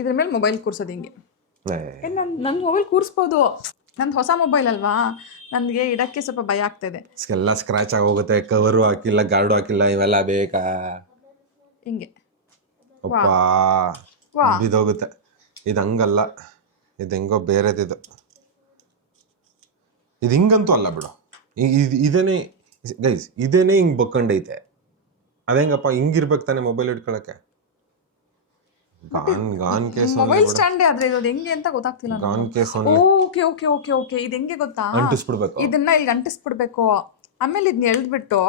ಇದ್ರ ಮೇಲೆ ಮೊಬೈಲ್ ಕೂರ್ಸೋದು ಹಿಂಗೆ. ನನ್ನ ಮೊಬೈಲ್ ಕೂರಿಸ್ಬೋದು. ನಂದು ಹೊಸ ಮೊಬೈಲ್ ಅಲ್ವಾ, ನನಗೆ ಇಡಕ್ಕೆ ಸ್ವಲ್ಪ ಭಯ ಆಗ್ತಾಯಿದೆ. ಎಲ್ಲ ಸ್ಕ್ರಾಚ್ ಆಗಿ ಹೋಗುತ್ತೆ. ಕವರು ಹಾಕಿಲ್ಲ, ಗಾರ್ಡು ಹಾಕಿಲ್ಲ, ಇವೆಲ್ಲ ಬೇಕಾ? ಹಿಂಗೆ ಬಿದೋಗುತ್ತೆ. ಇದು ಹಂಗಲ್ಲ, ಇದು ಹೆಂಗೋ ಬೇರೆದಿದು. ಇದು ಹಿಂಗಂತೂ ಅಲ್ಲ ಬಿಡು. ಇದೇನೆ ಗೈಸ್, ಇದೇನೆ ಹಿಂಗ್ ಬಕ್ಕೊಂಡೈತೆ. ಅದೇಂಗಪ್ಪ ಹಿಂಗಿರ್ಬೇಕು ತಾನೆ ಮೊಬೈಲ್ ಇಟ್ಕೊಳಕ್ಕೆ. ಗಾನ್ ಕೇಸ್ ಮೊಬೈಲ್ ಸ್ಟ್ಯಾಂಡೇ ಆದ್ರೆ ಇದು ಹೆಂಗೆ ಅಂತ ಗೊತ್ತಾಗ್ತಿಲ್ಲ. Gone case okay okay okay okay. ಇದು ಹೆಂಗೆ ಗೊತ್ತಾ, ಅಂಟಿಸ್ಬಿಡ್ಬೇಕು. ಇದನ್ನ ಇಲ್ಲಿ ಅಂಟಿಸ್ಬಿಡ್ಬೇಕು. ಆಮೇಲೆ ಇದನ್ನ ಎಳ್ದ್ಬಿಟ್ಟು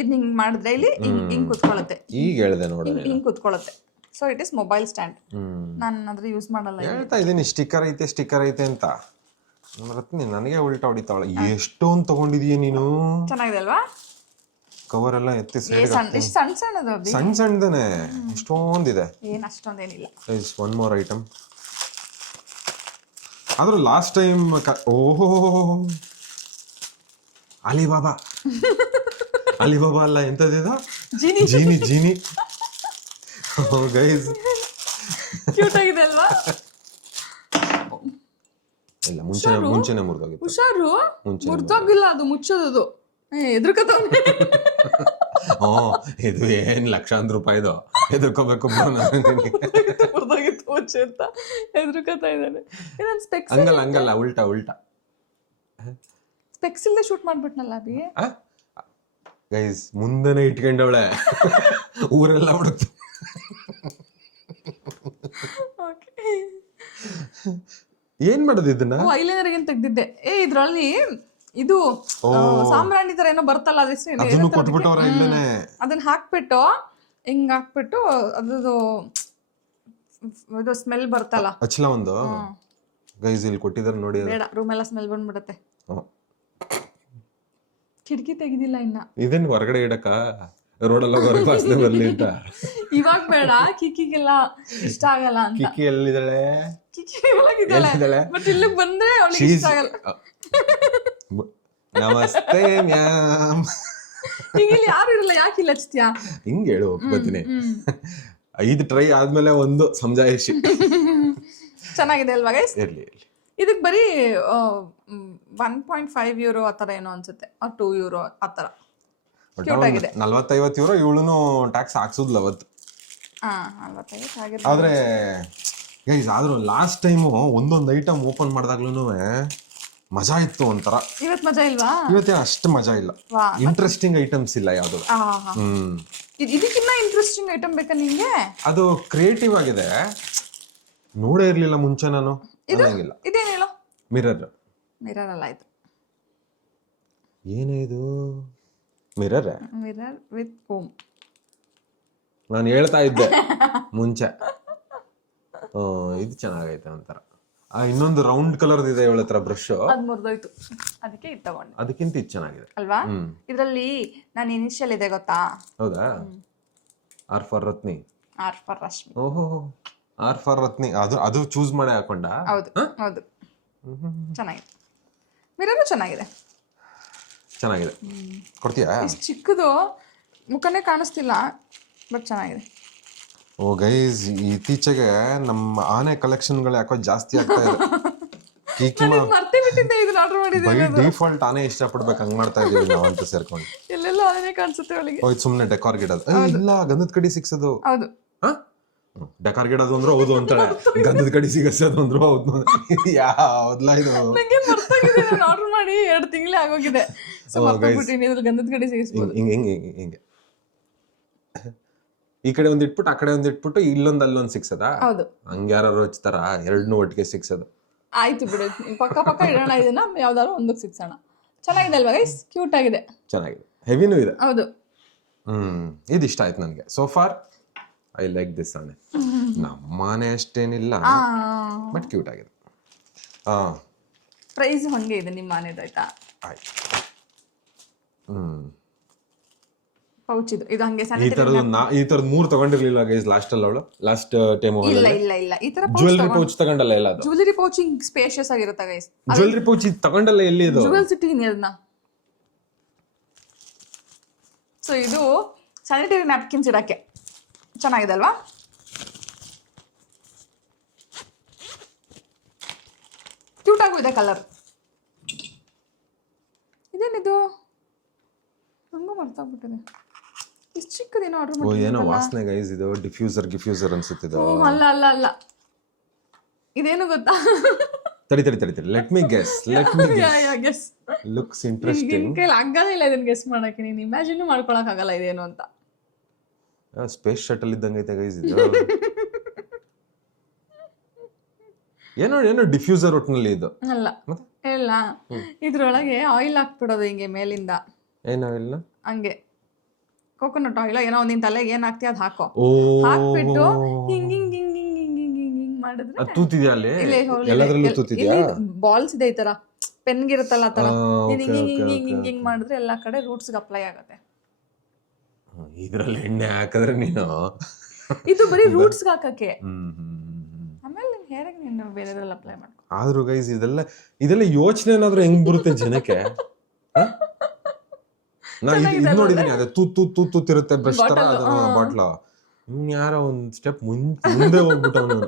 ಇದನ್ನ ಹಿಂಗ್ ಮಾಡಿದ್ರೆ ಇಲ್ಲಿ ಹಿಂಗ್ ಕುತ್ಕೊಳ್ಳುತ್ತೆ. ಈಗ ಹೇಳ್ದೆ ನೋಡಿ, ಹಿಂಗ್ ಕುತ್ಕೊಳ್ಳುತ್ತೆ. So it is mobile stand. ನಾನು ಅದ್ರ ಯೂಸ್ ಮಾಡಲ್ಲ. ಹೇಳ್ತಾ ಇದೀನಿ ಸ್ಟಿಕ್ಕರ್ ಐತೆ ಅಂತ. ರತ್ನಿ ನನಗೆ ಉಲ್ಟಾ ಹೊಡಿತಾವಳ. ಎಷ್ಟೊಂದು ತಗೊಂಡಿದೀಯ ನೀನು? ಚೆನ್ನಾಗಿದೆ ಅಲ್ವಾ? ಕವರ್ ಎಲ್ಲ ಎತ್ತಿ ಸಣ್ಣ ಸಣ್ಣದು. ಸಣ್ಣ ಸಣ್ಣದನೆ ಎಷ್ಟೊಂದಿದೆ. ಏನ್ ಅಷ್ಟೊಂದೇನಿಲ್ಲ. One more item. ಆದ್ರೂ ಲಾಸ್ಟ್ ಟೈಮ್ ಓಹೋ, ಅಲಿಬಾಬಾ ಅಲ್ಲ, ಎಂತದಿದ? ಜೀನಿ. ಗೈಸ್ ಕ್ಯೂಟ್ ಆಗಿದೆ ಅಲ್ವಾ? ಇಲ್ಲ, ಮುಂಚೆನೆ ಮುರಿದೋಗಿತ್ತು. ಹುಷಾರು, ಮುರಿದೋಗಿಲ್ಲ, ಅದು ಮುಚ್ಚೋದು. ಎದುರ್ಕತವ್ನೆ. ಇದು ಏನ್ ಲಕ್ಷಾಂತರ ರೂಪಾಯಿದು, ಎದುರ್ಕೋಬೇಕು. ಮುರಿದೋಗಿತ್ತು ಮುಂಚೆ ಅಂತ ಎದುರ್ಕತಾ ಇದ್ದಾನೆ. ಹಂಗಲ್ಲ, ಉಲ್ಟಾ ಸ್ಪೆಕ್ಸ್ ಇಲ್ಲದೆ ಶೂಟ್ ಮಾಡ್ಬಿಟ್ನಲ್ಲ ಅಭಿ. ಗೈಸ್ ಮುಂದೆನೆ ಇಟ್ಕೊಂಡವಳೆ, ಊರೆಲ್ಲ ಹುಡುಕ್ತು. ಏನ್ ಮಾಡೋದು ಇದನ್ನ? ಐಲೈನರ್ ಗೆ ತೆಗ್ದಿದ್ದೆ. ಇದ್ರಲ್ಲಿ ಇದು ಸಾಂಬ್ರಾಣಿ ತರ ಏನೋ ಬರ್ತಲ್ಲ, ಅದನ್ನು ಕೊಟ್ಬಿಟ್ಟವ್ರ ಇಲ್ಲನೆ. ಅದನ್ನ ಹಾಕ್ಬಿಟ್ಟು ಹಿಂಗ್ ಹಾಕ್ಬಿಟ್ಟು ಅದ್ರದ್ದು ಇದು ಸ್ಮೆಲ್ ಬರ್ತಲ್ಲ, ಹಚ್ಚಲ ಒಂದು. ಗೈಸ್ ಇಲ್ಲಿ ಕೊಟ್ಟಿದ್ದಾರೆ ನೋಡಿ. ಬೇಡ, ರೂಮ್ ಎಲ್ಲ ಸ್ಮೆಲ್ ಬಂದ್ಬಿಡತ್ತೆ. ಕಿಟಕಿ ತೆಗಿದಿಲ್ಲ ಇನ್ನ. ಇದೇನು ಹೊರಗಡೆ ಇಡಕ? ರೋಡಲ್ಲ ಹೊರಗೆ ವಾಸನೆ ಬರ್ಲಿ ಅಂತ. ಇವಾಗ ಬೇಡ, ಕಿಕ್ಕಿಗೆಲ್ಲ ಇಷ್ಟ ಆಗಲ್ಲ ಅಂತ. ಕಿಕ್ಕಿ ಎಲ್ಲಿದ್ದಾಳೆ? ಕಿಕ್ಕಿ ಒಳಗಿದ್ದಾಳೆ, ಬಟ್ ಇಲ್ಲಿಗೆ ಬಂದ್ರೆ ಅವಳಿಗೆ ಇಷ್ಟ ಆಗಲ್ಲ. ನಮಸ್ತೆ ಮ್ಯಾಮ್. ಈಗ ಇಲ್ಲಿ ಯಾರು ಇರಲ್ಲ, ಯಾಕೆ ಇಲ್ಲಿ ಹಚ್ತೀಯಾ? ಹಿಂಗೆ ಹೇಳು, ಒಪ್ಕೋತೀನಿ. 5 ಟ್ರೈ ಆದ್ಮೇಲೆ ಒಂದು ಸಮಜಾಯಿಷಿ. ಚೆನ್ನಾಗಿದೆ ಅಲ್ವಾ ಗೈಸ್? ಇರ್ಲಿ ಇರ್ಲಿ. ಇದಕ್ಕೆ ಬರೀ 1.5 ಯೂರೋ ಆ ಥರ ಏನೋ ಅನ್ಸುತ್ತೆ, 2 ಯೂರೋ ಆ ಥರ. ಕ್ಯೂಟ್ ಆಗಿದೆ. 40-50 ಯೂರೋ ಇವಳು ಟ್ಯಾಕ್ಸ್ ಹಾಕ್ಸುದ್ಲ ಅವತ್ತು. 45 ಆಗಿದೆ. ಆದ್ರೆ ಗೈಸ್ ಆದ್ರೂ ಲಾಸ್ಟ್ ಟೈಮು ಒಂದೊಂದು ಐಟಮ್ ಓಪನ್ ಮಾಡಿದಾಗ್ಲೂ ಮಜಾ ಇತ್ತು ಒಂಥರ. ಇವತ್ತು ಮಜಾ ಇಲ್ವಾ? ಇವತ್ತೇನು ಅಷ್ಟು ಮಜಾ ಇಲ್ಲ. ಇಂಟ್ರೆಸ್ಟಿಂಗ್ ಐಟಮ್ಸ್ ಇಲ್ಲ ಯಾವ್ದು. ಇದಕ್ಕಿನ್ನ ಇಂಟ್ರೆಸ್ಟಿಂಗ್ ಐಟಮ್ ಬೇಕಾ ನಿಂಗೆ? ಅದು ಕ್ರಿಯೇಟಿವ್ ಆಗಿದೆ, ನೋಡೇ ಇರ್ಲಿಲ್ಲ ಮುಂಚೆ ನಾನು. ಇದೇನು ಹೇಳೋ? ಮಿರರ್ ಅಲ್ಲ ಇದು. ಏನೇ ಇದು? Mirror with comb. ನಾನು ಹೇಳ್ತಾ ಇದ್ದೆ ಮುಂಚೆ. ಇದು ಚೆನ್ನಾಗೈತೆ ಒಂಥರ. ಇನ್ನೊಂದು ರೌಂಡ್ ಕಲರ್ ಇದೆ ಇವಳ ಹತ್ರ ಬ್ರಷ್, ಅದು ಮುರಿದೋಯ್ತು, ಅದಕ್ಕೆ ಇದು ತಗೊಂಡೆ. ಅದಕ್ಕಿಂತ ಇದು ಚೆನ್ನಾಗಿದೆ ಅಲ್ವಾ? ಇದರಲ್ಲಿ ನಾನು ಇನಿಷಿಯಲ್ ಇದೆ ಗೊತ್ತಾ? ಹೌದಾ? R for Ratni. R for Rashmi. ಓಹೋ, ಆರ್ ಫಾರ್ ರತ್ನಿ. ಅದು ಚೂಸ್ ಮಾಡಿ ಹಾಕೊಂಡ. ಹೌದು ಹೌದು, ಚೆನ್ನಾಗಿದೆ. ಮಿರರು ಚೆನ್ನಾಗಿದೆ. ಕೊಡ್ತೀಯಾ? ಇಷ್ಟು ಚಿಕ್ಕದು, ಮುಖನೇ ಕಾಣಿಸ್ತಿಲ್ಲ, ಬಟ್ ಚೆನ್ನಾಗಿದೆ. ಓ ಗೈಸ್, ಇತ್ತೀಚೆಗೆ ನಮ್ಮ ಆನೆ ಕಲೆಕ್ಷನ್ಗಳು ಯಾಕೋ ಜಾಸ್ತಿ ಆಗ್ತಾ ಇದೆ. ಮರ್ತೇ ಬಿಟ್ಟಿದ್ದೆ ಇದನ್ನ ಆರ್ಡರ್ ಮಾಡಿದ್ದೆ. ಬೈ ಡಿಫಾಲ್ಟ್ ಆನೆ ಇಷ್ಟಪಡ್ಬೇಕು, ಹಂಗ್ ಮಾಡ್ತಾ ಇದೀವಿ ನಾವಂತ ಸೇರ್ಕೊಂಡು. ಎಲ್ಲೆಲ್ಲೋ ಆನೆ ಕಾಣಿಸುತ್ತೆ ಅವಳಿಗೆ. ಹೋಯ್ತು ಸುಮ್ನೆ ಡೆಕಾರ್ ಗಿಡದು. ಇಲ್ಲ, ಗಂಧದ ಕಡಿ ಸಿಕ್ಸೋದು. ಹೌದು. ಡೆಕಾರ್ ಗಿಡದು ಅಂದ್ರು ಹೌದು ಅಂತಾಳೆ, ಗಂಧದ ಕಡಿ ಸಿಗಸೋದು ಅಂದ್ರು ಹೌದು. ಯಾವ್ದಲ್ಲ ಇದು? ನಂಗೆ ಮರ್ತಾಗಿದೆ, ನಾನು ಆರ್ಡರ್ ಮಾಡಿ 2 ತಿಂಗಳೇ ಆಗೋಗಿದೆ. ಸೊ ಮರ್ತಬಿಟ್ಟಿನಿ, ಇದ್ರ ಗಂಧದ ಕಡಿ ಸಿಗಿಸ್ಬೋದು. ಹಿಂಗೆ ಈ ಕಡೆ ಒಂದ್ ಇಟ್ಬಿಟ್ಟು ಆ ಕಡೆ ಒಂದ್ ಇಟ್ಬಿಟ್ಟು ಇಲ್ಲೊಂದ್ ಅಲ್ಲೊಂದ್ ಸಿಕ್ಸದ. ಹೌದು, ಹಂಗ ಯಾರು ಹಚ್ತಾರ? 2 ಒಟ್ಟಿಗೆ ಸಿಕ್ಸೋದು. ಆಯ್ತು ಬಿಡು, ಪಕ್ಕ ಇಡೋಣ, ಇದನ್ನ ಯಾವ್ದಾದ್ರು ಒಂದಕ್ಕೆ ಸಿಕ್ಸೋಣ. ಚೆನ್ನಾಗಿದೆ ಅಲ್ವಾ ಗೈಸ್? ಕ್ಯೂಟ್ ಆಗಿದೆ, ಚೆನ್ನಾಗಿದೆ, ಹೆವಿನೂ ಇದೆ. ಹೌದು. ಇದು ಇಷ್ಟ ಆಯ್ತು ನನಗೆ. So for I like this ಆನೆ. ನಮ್ಮನೆ ಅಷ್ಟೇನಿಲ್ಲ, ಬಟ್ ಕ್ಯೂಟ್ ಆಗಿದೆ. ಪ್ರೈಸ್ ಹಂಗೆ ಇದೆ ನಿಮ್ಮ ಮನೆದು, ಆಯ್ತಾ? ಆಯ್ತು. ಪೌಚ್ ಇದು ಹಂಗೆ ಈ ತರದ 3 ತಗೊಂಡಿರ್ಲಿಲ್ಲ ಗೈಸ್ ಲಾಸ್ಟ್ ಅಲ್ಲಿ ಅವಳು. ಲಾಸ್ಟ್ ಟೈಮ್ ಇಲ್ಲ ಈ ತರ ಜ್ಯುವೆಲರಿ ಪೌಚ್ ತಗೊಂಡಲ್ಲ. ಎಲ್ಲ ಅದು ಜ್ಯುವೆಲರಿ ಪೌಚ್ ಹಿಂಗ್ ಸ್ಪೇಷಿಯಸ್ ಆಗಿರುತ್ತೆ ಗೈಸ್. ಜ್ಯುವೆಲರಿ ಪೌಚ್ ಇದು ತಗೊಂಡಲ್ಲ, ಎಲ್ಲಿ ಇದು? ಜ್ಯುವೆಲ್ ಸಿಟಿ ಅದನ್ನ. ಸೊ ಇದು ಸ್ಯಾನಿಟರಿ ನ್ಯಾಪ್ಕಿನ್ಸ್ ಇಡಕ್ಕೆ ಚೆನ್ನಾಗಿದೆ ಅಲ್ವಾ? ಕ್ಯೂಟ್ ಆಗೂ ಇದೆ ಕಲರ್. ಇದೇನಿದು? ನಂಗೂ ಮರ್ತಾಗ್ಬಿಟ್ಟಿದೆ. ಇಷ್ಟು ಚಿಕ್ಕದೇನೋ ಆರ್ಡರ್ ಮಾಡಿ. ಏನೋ ವಾಸನೆ ಗೈಸ್, ಇದು ಡಿಫ್ಯೂಸರ್ ಅನ್ಸುತ್ತಿದ್ದು. ಅಲ್ಲ ಇದೇನು ಗೊತ್ತಾ? ತಡಿ let me guess. Looks interesting. ಕೈಲಿ ಆಗಲ್ಲ ಇಲ್ಲ ಇದನ್ನ ಗೆಸ್ ಮಾಡಕ್ಕೆ. ನೀನು ಇಮ್ಯಾಜಿನ್ ಮಾಡ್ಕೊಳಕ್ ಆಗಲ್ಲ ಇದೇನು ಅಂತ. ಸ್ಪೇಸ್ ಶಟಲ್ ಇದ್ದಂಗೆ ಐತೆ ಗೈಸ್ ಇದು. ಏನೋ ಡಿಫ್ಯೂಸರ್ ಒಟ್ಟಿನಲ್ಲಿ ಇದು. ಅಲ್ಲ ಇಲ್ಲ, ಇದ್ರೊಳಗೆ ಆಯಿಲ್ ಹಾಕ್ಬಿಡೋದು ಹಿಂಗೆ ಮೇಲಿಂದ. ಏನೋ ಇಲ್ಲ, ಹಂಗೆ ಕೋಕೋನಟ್ ಆಯಿಲ್ ಏನೋ ಒಂದಿನ ತಲೆಗೆ ಏನ್ ಹಾಕ್ತಿ ಅದ್ ಹಾಕೋ. ಹಾಕ್ಬಿಟ್ಟು ಹಿಂಗ್ ಮಾಡಿದ್ರೆ ತೂತಿದ್ಯಾ ಅಲ್ಲಿ? ಎಲ್ಲದರಲ್ಲೂ ತೂತಿದ್ಯಾ? ಬಾಲ್ಸ್ ಇದೆ ಈ ತರ, ಪೆನ್ಗಿರುತ್ತಲ್ಲ ಆ ತರ. ಹಿಂಗ್ ಮಾಡಿದ್ರೆ ಎಲ್ಲಾ ಕಡೆ ರೂಟ್ಸ್ ಅಪ್ಲೈ ಆಗತ್ತೆ. ಇದ್ರಲ್ಲಿ ಎಣ್ಣೆ ಹಾಕಿದ್ರೆ ನೀನು ಇದು ಬರೀ ರೂಟ್ಸ್ ಹಾಕಕ್ಕೆ. ಆಮೇಲೆ ನಿನ್ ಹೇರ್ ನೀನು ಬೇರೆದ್ರಲ್ಲಿ ಅಪ್ಲೈ ಮಾಡ್ಕೊ. ಆದ್ರೂ ಗೈಸ್ ಇದೆಲ್ಲ ಯೋಚನೆ ಏನಾದ್ರೂ ಹೆಂಗ್ ಬರುತ್ತೆ ಜನಕ್ಕೆ? ನಾ ಇದು ನೋಡಿದೀನಿ, ಅದೇ ತೂತಿರುತ್ತೆ ಬ್ರಷ್ ತರ ಬಾಟ್ಲ. ಯಾರೋ ಒಂದ್ ಸ್ಟೆಪ್ ಮುಂದೆ ಹೋಗ್ಬಿಟ್ಟು ಅವನು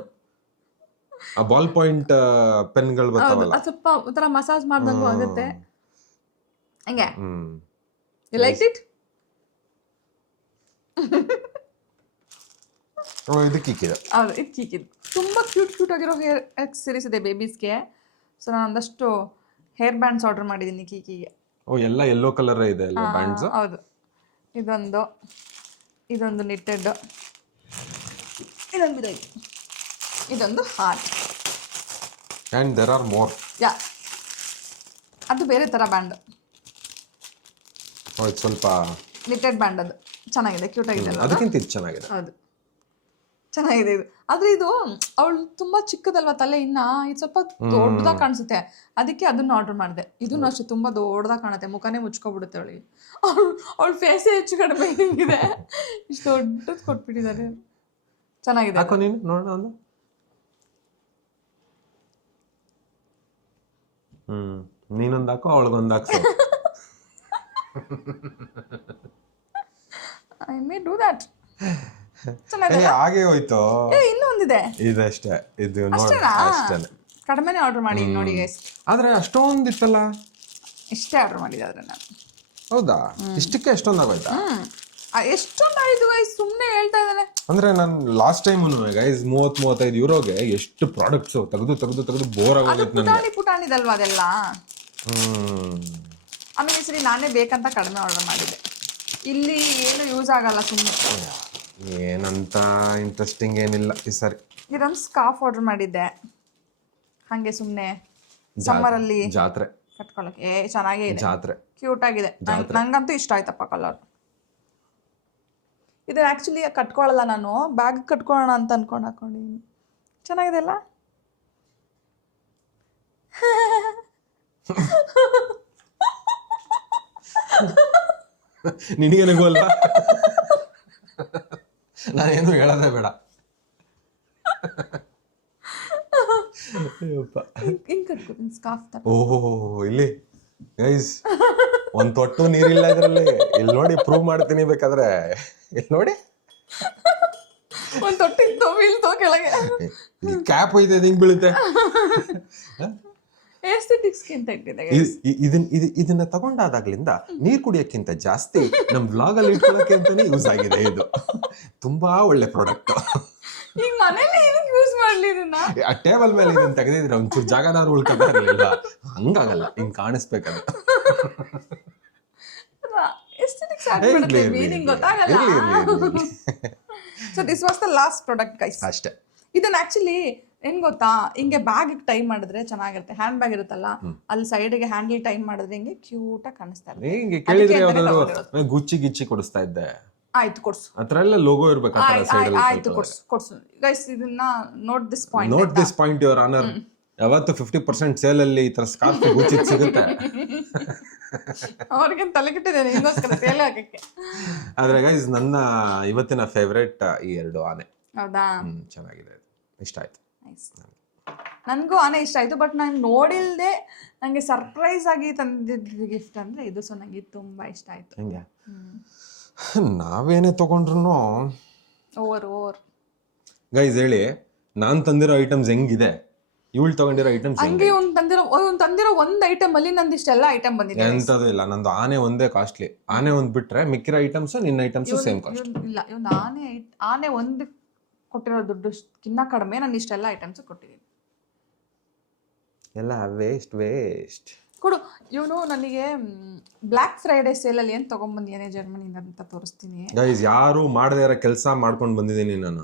ಆ ಬಾಲ್ ಪಾಯಿಂಟ್ ಪೆನ್ಗಳು ಬರ್ತಾವಲ್ಲ, ಸ್ವಲ್ಪ ಒಂಥರ ಮಸಾಜ್ ಮಾಡ್ದಂಗೂ ಆಗುತ್ತೆ ಹಂಗೆ. You like it? ಇದು ಕೀಕಿದೆ. ಹೌದು, ಇದು ಕೀಕಿದೆ. ತುಂಬಾ ಕ್ಯೂಟ್ ಆಗಿರೋ ಹೇರ್ ಎಕ್ಸಸರೀಸ್ ಇದೆ ಬೇಬೀಸ್ಗೆ. ಸೊ ನಾನು ಒಂದಷ್ಟು ಹೇರ್ ಬ್ಯಾಂಡ್ಸ್ ಆರ್ಡರ್ ಮಾಡಿದ್ದೀನಿ ಕೀಕಿಗೆ. ಎಲ್ಲ ಯೆಲ್ಲೋ ಕಲರ್ ಇದೆ ಅಲ್ಲ ಬ್ಯಾಂಡ್ಸ್? ಹೌದು. ಇದೊಂದು ನಿಟ್ಟೆಡ್, ಇದೊಂದು heart, and there are more. ಯಾ, ಅದು ಬೇರೆ ತರ ಬ್ಯಾಂಡ್. ಇದು ಸ್ವಲ್ಪ ನಿಟ್ಟೆಡ್ ಬ್ಯಾಂಡ್, ಅದು ಚೆನ್ನಾಗಿದೆ, ಕ್ಯೂಟ್ ಆಗಿದೆ. ಅದಕ್ಕಿಂತ ಇದು ಚೆನ್ನಾಗಿದೆ. ಹೌದು, ಚೆನ್ನಾಗಿದೆ ಇದು. ಆದ್ರೆ ಇದು ಅವಳು ತುಂಬಾ ಚಿಕ್ಕದಲ್ವಾ ತಲೆ, ಇನ್ನ ಇದು ಸ್ವಲ್ಪ ದೊಡ್ಡದಾಗಿ ಕಾಣಿಸುತ್ತೆ, ಅದಕ್ಕೆ ಅದನ್ನ ಆರ್ಡರ್ ಮಾಡಿದೆ. ಇದನ್ನು ಅಷ್ಟೇ ತುಂಬಾ ದೊಡ್ಡದಾಗಿ ಕಾಣುತ್ತೆ, ಮುಖನೇ ಮುಚ್ಕೊಬಿಡುತ್ತೆ ಅವಳಿಗೆ. ಅವಳ ಫೇಸೇ ಹೆಚ್ಚು ಕಡಿಮೆ ಹಿಂಗಿದೆ, ಇಷ್ಟು ದೊಡ್ಡದು ಕೊಟ್ಬಿಟ್ಟಿದ್ದಾರೆ. ಚೆನ್ನಾಗಿದೆ. ಹಾಕೋ ನೀನು ನೋಡೋಣ ಒಂದು. ನೀನೊಂದು ಹಾಕೋ, ಅವಳಿಗೊಂದು ಹಾಕ್ಸೋ. I may do that. ಚೆನ್ನಾಗಿದೆ. ಹಾಗೆ ಹೋಯ್ತು. ಇನ್ನೂ ಒಂದಿದೆ, ಇದಷ್ಟೇ, ಇದು ನೋಡಿ ಅಷ್ಟೇನಾ? ಅಷ್ಟೇನೆ. ಕಡಿಮೆನೇ ಆರ್ಡರ್ ಮಾಡಿ ನೋಡಿ ಗೈಸ್. ಆದ್ರೆ ಅಷ್ಟೊಂದಿತ್ತಲ್ಲ. ಇಷ್ಟೇ ಆರ್ಡರ್ ಮಾಡಿದೆ ಆದ್ರೆ ನಾನು. ಹೌದಾ? ಇಷ್ಟಕ್ಕೆ ಎಷ್ಟೊಂದಾಗೋಯ್ತಾ? ಎಷ್ಟೊಂದಾಯ್ತು ಗೈಸ್, ಸುಮ್ಮನೆ ಹೇಳ್ತಾ ಇದ್ದಾನೆ. ಅಂದ್ರೆ ನಾನು ಲಾಸ್ಟ್ ಟೈಮ್ ಗೈಸ್ 30-35 ಯೂರೋಗೆ ಎಷ್ಟು ಪ್ರಾಡಕ್ಟ್ಸ್ ತೆಗೆದು ಬೋರ್ ಅದು ಆಗೋಗಿತ್ತು ನನಗೆ. ಪುಟಾಣಿದಲ್ವಾ ಅದೆಲ್ಲ. ಆಮೇಲೆ ಈ ಸರಿ ನಾನೇ ಬೇಕಂತ ಕಡಿಮೆ ಆರ್ಡರ್ ಮಾಡಿದ್ದೆ. ಇಲ್ಲಿ ಏನು ಯೂಸ್ ಆಗಲ್ಲ ಸುಮ್ಮನೆ. ಏನಂತ ಇಂಟ್ರೆಸ್ಟಿಂಗ್ ಏನಿಲ್ಲ ಈ ಸರಿ. ಇದೊಂದು ಸ್ಕಾರ್ಫ್ ಆರ್ಡರ್ ಮಾಡಿದ್ದೆ ಹಂಗೆ ಸುಮ್ಮನೆ ಸಮ್ಮರಲ್ಲಿ ಜಾತ್ರೆ ಕಟ್ಕೊಳ್ಳೋಕೆ. ಚೆನ್ನಾಗೇ ಇದೆ, ಜಾತ್ರೆ ಕ್ಯೂಟ್ ಆಗಿದೆ. ನಂಗಂತೂ ಇಷ್ಟ ಆಯ್ತಪ್ಪ ಕಲರ್. ಇದು ಆ್ಯಕ್ಚುಲಿ ಕಟ್ಕೊಳ್ಳಲ್ಲ ನಾನು, ಬ್ಯಾಗ್ ಕಟ್ಕೊಳ್ಳೋಣ ಅಂತ ಅನ್ಕೊಂಡು ಹಾಕೊಂಡಿದ್ದೀನಿ. ಚೆನ್ನಾಗಿದೆ ಅಲ್ಲ? ನಿನಗೆ ನಗು ಅಲ್ವಾ? ನಾನೇನು ಹೇಳೋದೇ ಬೇಡ. ಹಿಂಗೆ ಕಟ್ಕೊತೀನಿ ಸ್ಕಾರ್ಫ್ ತರ. ಓಹೋ ಇಲ್ಲಿ ಗೈಸ್ ಒಂದ್ ತೊಟ್ಟು ನೀರಿಲ್ಲ ಇದ್ರಲ್ಲಿ. ಇಲ್ಲಿ ನೋಡಿ, ಪ್ರೂವ್ ಮಾಡ್ತೀನಿ ಬೇಕಾದ್ರೆ. ಇಲ್ಲಿ ನೋಡಿ, ಒಂದು ತೊಟ್ಟಿತ್ತು ಬೀಳ್ತೋ ಕೆಳಗೆ. ಕ್ಯಾಪ್ ಐತೆ, ಹಿಂಗ್ ಬೀಳುತ್ತೆ. ಎಸ್ಥೆಟಿಕ್ಸ್ಗಿಂತ ಇಟ್ಟಿದೆ. ಇದನ್ನ ತಗೊಂಡಾದಾಗ್ಲಿಂದ ನೀರ್ ಕುಡಿಯಕ್ಕಿಂತ ಜಾಸ್ತಿ ನಮ್ ವ್ಲಾಗ್ ಅಲ್ಲಿ ಇಟ್ಕೊಳ್ಳೋಕೆ ಅಂತಾನೆ ಯೂಸ್ ಆಗಿದೆ. ಇದು ತುಂಬಾ ಒಳ್ಳೆ ಪ್ರಾಡಕ್ಟ್. ಈಗ ಮನೇಲಿ ಏನಕ್ಕೆ ಯೂಸ್ ಮಾಡ್ಲಿ ಇದನ್ನ? ಆ ಟೇಬಲ್ ಮೇಲೆ ಇದನ್ನ ತೆಗೆದಿದ್ರೆ ಒಂಚೂರು ಜಾಗನಾದ್ರು ಉಳ್ಕೊಂಡ ಇರಲಿಲ್ಲ. ಹಂಗಾಗಲ್ಲ, ಹಿಂಗ್ ಕಾಣಿಸ್ಬೇಕದು. ಎಸ್ಥೆಟಿಕ್ಸ್ ಆಗ್ಬಿಡುತ್ತೆ, ಮೀನಿಂಗ್ ಗೊತ್ತಾಗಲ್ಲ. So this was the last product guys. ಅಷ್ಟೇ. ಇದನ್ನ ಆಕ್ಚುಲಿ ಏನ್ ಗೊತ್ತಾ, ಹಿಂಗೆ ಬ್ಯಾಗ್ ಟೈ ಮಾಡಿದ್ರೆ ಚೆನ್ನಾಗಿರುತ್ತೆ. ಹ್ಯಾಂಡ್ ಬ್ಯಾಗ್ ಇರುತ್ತಲ್ಲ, ಅಲ್ಲಿ ಸೈಡ್ಗೆ ಹ್ಯಾಂಡಲ್ ಟೈ ಮಾಡಿದ್ರೆ ಹಿಂಗೆ ಕ್ಯೂಟ್ ಆಗಿ ಕಾಣಿಸ್ತಾ ಇರುತ್ತೆ. ಹಿಂಗೆ ಕೇಳಿದ್ರೆ ಯಾವ್ದಾದ್ರು ಗುಚ್ಚಿ ಗಿಚ್ಚಿ ಕೊಡಿಸ್ತಾ ಇದ್ದೆ. ಆಯ್ತು ಕೊಡ್ಸು, ಅತ್ರ ಎಲ್ಲ ಲೋಗೋ ಇರ್ಬೇಕು. ಆಯ್ತು ಕೊಡ್ಸು ಗೈಸ್. ಇದನ್ನ note this point your honour. ಯಾವತ್ತು 50% ಸೇಲ್ ಅಲ್ಲಿ ಈ ತರ ಸ್ಕಾರ್ಫ್ ಗುಚ್ಚಿ ಸಿಗುತ್ತೆ. ಅವ್ರಿಗೆ ತಲೆಗಿಟ್ಟಿದ್ದೇನೆ ಹಿಂಗೋಸ್ಕರ ಸೇಲ್ ಹಾಕಕ್ಕೆ. ಆದ್ರೆ ಗೈಸ್ ನನ್ನ ಇವತ್ತಿನ ಫೇವ್ರೇಟ್ ಈ 2 ಆನೆ. ಹೌದಾ? ಚೆನ್ನಾಗಿದೆ, ಇಷ್ಟ ಆಯ್ತು. ನನಗೂ ಆನೆ ಇಷ್ಟ ಆಯ್ತು. ಬಟ್ ನಾನು ನೋಡಿಲ್ದೆ ನಂಗೆ ಸರ್ಪ್ರೈಸ್ ಆಗಿ ತಂದಿದ್ದ ಗಿಫ್ಟ್ ಅಂದ್ರೆ ಇದು. ಸೊ ನಂಗೆ ತುಂಬಾ ಇಷ್ಟ ಆಯ್ತು. ಹೆಂಗೆ ನಾವೇನೇ ತಗೊಂಡ್ರು ಓವರ್ ಗೈಸ್ ಹೇಳಿ, ನಾನ್ ತಂದಿರೋ ಐಟಮ್ಸ್ ಹೆಂಗಿದೆ, ಇವಳು ತಗೊಂಡಿರೋ ಐಟಮ್ಸ್ ಹಂಗೆ ತಂದಿರೋ ಒಂದ್ ಐಟಮ್ ಅಲ್ಲಿ ನಂದು ಇಷ್ಟೆಲ್ಲ ಐಟಮ್ ಬಂದಿದೆ. ಎಂತದು ಇಲ್ಲ, ನಂದು ಆನೆ ಒಂದೇ ಕಾಸ್ಟ್ಲಿ. ಆನೆ ಒಂದ್ ಬಿಟ್ರೆ ಮಿಕ್ಕಿರೋ ಐಟಮ್ಸ್ ನಿನ್ನ ಐಟಮ್ಸ್ ಸೇಮ್ ಕಾಸ್ಟ್. ಇಲ್ಲ, ಇವ್ನು ಆನೆ ಒಂದು ಕೊಟ್ಟಿರೋ ದುಡ್ಡು ಕಿನ್ನ ಕಡಿಮೆ ನಾನು ಇಷ್ಟೆಲ್ಲ ಐಟಮ್ಸ್ ಕೊಟ್ಟಿದ್ದೀನಿ. ಎಲ್ಲ ವೇಸ್ಟ್ ಕೊಡು. ಇವನು ನನಗೆ ಬ್ಲ್ಯಾಕ್ ಫ್ರೈಡೆ ಸೇಲಲ್ಲಿ ಏನು ತೊಗೊಂಬಂದಿಯಾನೆ ಜರ್ಮನಿಯಿಂದ ಅಂತ ತೋರಿಸ್ತೀನಿ ಗೈಸ್. ಯಾರು ಮಾಡದೇ ಇರೋ ಕೆಲಸ ಮಾಡ್ಕೊಂಡು ಬಂದಿದ್ದೀನಿ ನಾನು.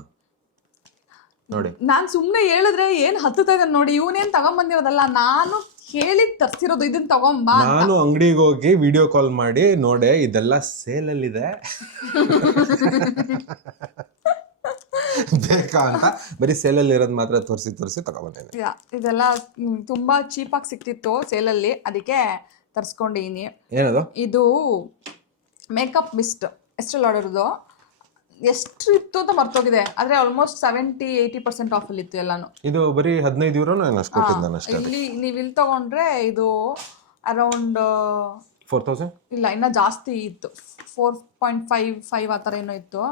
ನೋಡಿ, ನಾನು ಸುಮ್ಮನೆ ಹೇಳಿದ್ರೆ ಏನು ಹತ್ತುತ್ತಾ ಇದೆ ನೋಡಿ. ಇವನೇನು ತಗೊಂಬಂದಿರೋದಲ್ಲ, ನಾನು ಹೇಳಿ ತರ್ಸಿರೋದು. ಇದನ್ನ ತಗೊಂಬಾ. ನಾನು ಅಂಗಡಿಗೆ ಹೋಗಿ ವಿಡಿಯೋ ಕಾಲ್ ಮಾಡಿ ನೋಡೆ ಇದೆಲ್ಲ ಸೇಲಲ್ಲಿದೆ ಬೇಕಾ ಅಂತ ಬರೀ ಸೇಲಲ್ಲಿ ಇರೋದು ಮಾತ್ರ ತೋರಿಸಿ ತಗೊಂಬಂದೇನೆ. ಇದೆಲ್ಲ ತುಂಬಾ ಚೀಪಾಗಿ ಸಿಕ್ತಿತ್ತು ಸೇಲಲ್ಲಿ, ಅದಕ್ಕೆ ತರಿಸ್ಕೊಂಡಿನಿ. ಏನದು? ಇದು ಮೇಕಪ್ ಮಿಸ್ಟ್ ಎಸ್ಟೆಲ್ ಆರ್ಡರ್ದು. ಎಷ್ಟು ಇತ್ತು ಅಂತ ಮರ್ತೋಗಿದೆ, ಆದ್ರೆ ಆಲ್ಮೋಸ್ಟ್ 70-80% ಆಫಲ್ಲಿ ಇತ್ತು ಎಲ್ಲಾನು. ಇದು ಬರೀ 15 ಯೂರೋ ಅಷ್ಟು ಕೊಟ್ಟಿದ್ದೆ ನಾನು ಅಷ್ಟೇ. ಇಲ್ಲಿ ನೀವು ಇಲ್ಲಿ ತಗೊಂಡ್ರೆ ಇದು ಅರೌಂಡ್ 4000 ಇಲ್ಲ, ಇನ್ನ ಜಾಸ್ತಿ ಇತ್ತು. 4.55 ಆ ಥರ ಏನೋ ಇತ್ತು.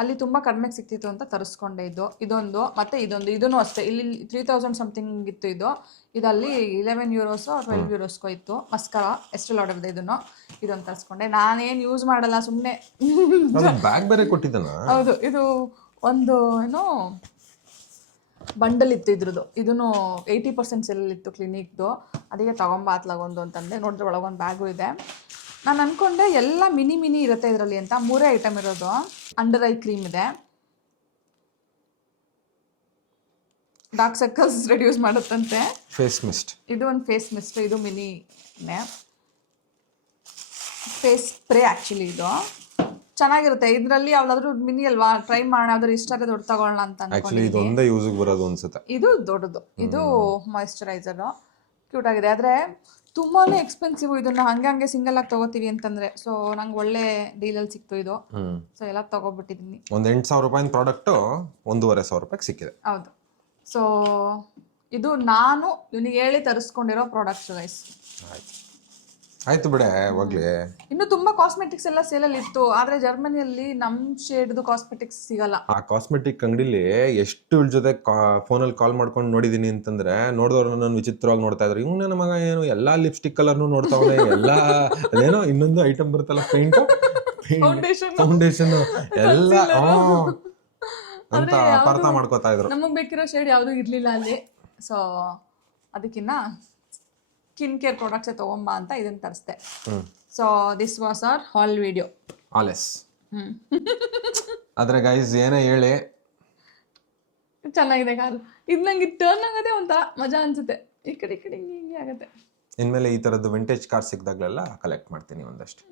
ಅಲ್ಲಿ ತುಂಬ ಕಡಿಮೆಗೆ ಸಿಕ್ತಿತ್ತು ಅಂತ ತರಿಸ್ಕೊಂಡೆ. ಇದೊಂದು ಮತ್ತೆ ಇದನ್ನು ಅಷ್ಟೇ. ಇಲ್ಲಿ 3000 ಸಮಥಿಂಗ್ ಇತ್ತು. ಇದಲ್ಲಿ 11 ಯೂರೋಸೋ 12 ಯೂರೋಸ್ಕೋ ಇತ್ತು. ಮಸ್ಕರ ಎಸ್ಟೆಲ್ ಆರ್ಡರ್ ಇದೊಂದು ತರಿಸ್ಕೊಂಡೆ. ನಾನೇನು ಯೂಸ್ ಮಾಡಲ್ಲ, ಸುಮ್ಮನೆ. ಬ್ಯಾಗ್ ಬೇರೆ ಕೊಟ್ಟಿದ್ದಾನ? ಹೌದು, ಇದು ಒಂದು ಏನೋ ಬಂಡಲ್ ಇತ್ತು ಇದ್ರದ್ದು. ಇದನ್ನು 80% ಸೇಲಲ್ಲಿತ್ತು ಕ್ಲಿನಿಕ್ದು. ಅದಕ್ಕೆ ತಗೊಂಬಾತ್ಲಾಗೊಂದು ಅಂತಂದೆ. ನೋಡಿದ್ರೆ ಒಳಗೊಂದು ಬ್ಯಾಗು ಇದೆ. ನಾನು ಅಂದ್ಕೊಂಡೆ ಎಲ್ಲ ಮಿನಿ ಇರುತ್ತೆ ಇದರಲ್ಲಿ ಅಂತ. 3 ಐಟಮ್ ಇರೋದು. ಅಂಡರ್ ಐ ಕ್ರೀಮ್ ಇದೆ, ಡಾರ್ಕ್ ಸರ್ಕಲ್ಸ್ ರೆಡ್ಯೂಸ್ ಮಾಡುತ್ತಂತೆ. ಫೇಸ್ ಮಿಸ್ಟ್, ಇದು ಒಂದು ಫೇಸ್ ಮಿಸ್ಟ್. ಇದು ಮಿನಿನೇ ಫೇಸ್ ಸ್ಪ್ರೇ. ಆ್ಯಕ್ಚುಲಿ ಇದು ಚೆನ್ನಾಗಿರುತ್ತೆ. ಇದರಲ್ಲಿ ಯಾವ್ದಾದ್ರು ಮಿನಿ ಅಲ್ವಾ, ಟ್ರೈ ಮಾಡೋಣ. ಯಾವ್ದಾದ್ರು ಇಷ್ಟ ಆದರೆ ದೊಡ್ಡ ತಗೊಳ್ಳೋಣ ಅಂತ ಆಕ್ಚುಲಿ ಇದು ಒಂದೇ ಯೂಸ್ ಬರೋದು ಅನ್ಸುತ್ತೆ. ಇದು ದೊಡ್ಡದು. ಇದು ಮಾಯಿಶ್ಚರೈಸರ್ ಕ್ಯೂಟ್ ಆಗಿದೆ. ಆದರೆ ತುಂಬಾ ಎಕ್ಸ್ಪೆನ್ಸಿವ್. ಇದನ್ನ ಹಂಗೆ ಸಿಂಗಲ್ ಆಗಿ ತಗೋತೀವಿ ಅಂತಂದ್ರೆ. ಸೊ ನಂಗೆ ಒಳ್ಳೆ ಡೀಲಲ್ಲಿ ಸಿಕ್ತು ಇದು. ಸೊ ಎಲ್ಲ ತಗೋಬಿಟ್ಟಿದ್ದೀನಿ. ಒಂದು 8000 ರೂಪಾಯಿ ಪ್ರಾಡಕ್ಟು 1500 ರೂಪಾಯಿಗೆ ಸಿಕ್ಕಿದೆ. ಹೌದು. ಸೊ ಇದು ನಾನು ಇವನಿಗೆ ಹೇಳಿ ತರಿಸ್ಕೊಂಡಿರೋ ಪ್ರಾಡಕ್ಟ್ಸ್ ಗೈಸ್. ಆಯ್ತು ಬಿಡೆ ಹೋಗ್ಲಿ. ಇನ್ನು ತುಂಬಾ ಕಾಸ್ಮೆಟಿಕ್ಸ್ ಎಲ್ಲ ಸೇಲಲ್ಲಿ ಇತ್ತು, ಆದ್ರೆ ಜರ್ಮನಿಯಲ್ಲಿ ನಮ್ ಶೇಡ್ದು ಕಾಸ್ಮೆಟಿಕ್ಸ್ ಸಿಗಲ್ಲ. ಆ ಕಾಸ್ಮೆಟಿಕ್ ಅಂಗಡಿಲಿ ಎಷ್ಟು ಇವ್ಳ ಜೊತೆ ಫೋನಲ್ಲಿ ಕಾಲ್ ಮಾಡ್ಕೊಂಡು ನೋಡಿದೀನಿ ಅಂತಂದ್ರೆ ನೋಡಿದವ್ರು ನನ್ನ ವಿಚಿತ್ರವಾಗಿ ನೋಡ್ತಾ ಇದ್ರು. ಇವ್ನು ನನ್ನ ಮಗ ಏನು ಎಲ್ಲಾ ಲಿಪ್ಸ್ಟಿಕ್ ಕಲರ್ನು ನೋಡ್ತಾವನೆ, ಎಲ್ಲಾ ಅದೇನೋ ಇನ್ನೊಂದು ಐಟಮ್ ಬರುತ್ತಲ್ಲ ಪೇಂಟ್ ಫೌಂಡೇಶನ್ ಎಲ್ಲ ಅಂತ ಅಪಾರ್ಥ ಮಾಡ್ಕೋತಾ ಇದ್ರು. ನಮಗ್ ಬೇಕಿರೋ ಶೇಡ್ ಯಾವ್ದು ಇರ್ಲಿಲ್ಲ ಅಲ್ಲಿ. ಸೊ ಅದಕ್ಕಿನ್ನ ಸ್ಕಿನ್ ಕೇರ್ ಪ್ರಾಡಕ್ಟ್ಸ್ ತಗೊಂಬ ಅಂತ ಇದನ್ನ ತರಿಸ್ದೆ. So this was our haul video. ಆಲೆಸ್ ಆದ್ರೆ ಗೈಸ್ ಏನೇ ಹೇಳಿ ಚೆನ್ನಾಗಿದೆ ಕಾರು. ಇದು ನಂಗೆ ಟರ್ನ್ ಆಗದೆ ಒಂಥರ ಮಜಾ ಅನ್ಸುತ್ತೆ. ಈ ಕಡೆ ಹಿಂಗೆ ಆಗತ್ತೆ. ಇನ್ಮೇಲೆ ಈ ತರದ್ದು ವಿಂಟೇಜ್ ಕಾರ್ ಸಿಕ್ದಾಗ್ಲೆಲ್ಲ ಕಲೆಕ್ಟ್ ಮಾಡ್ತೀನಿ ಒಂದಷ್ಟು.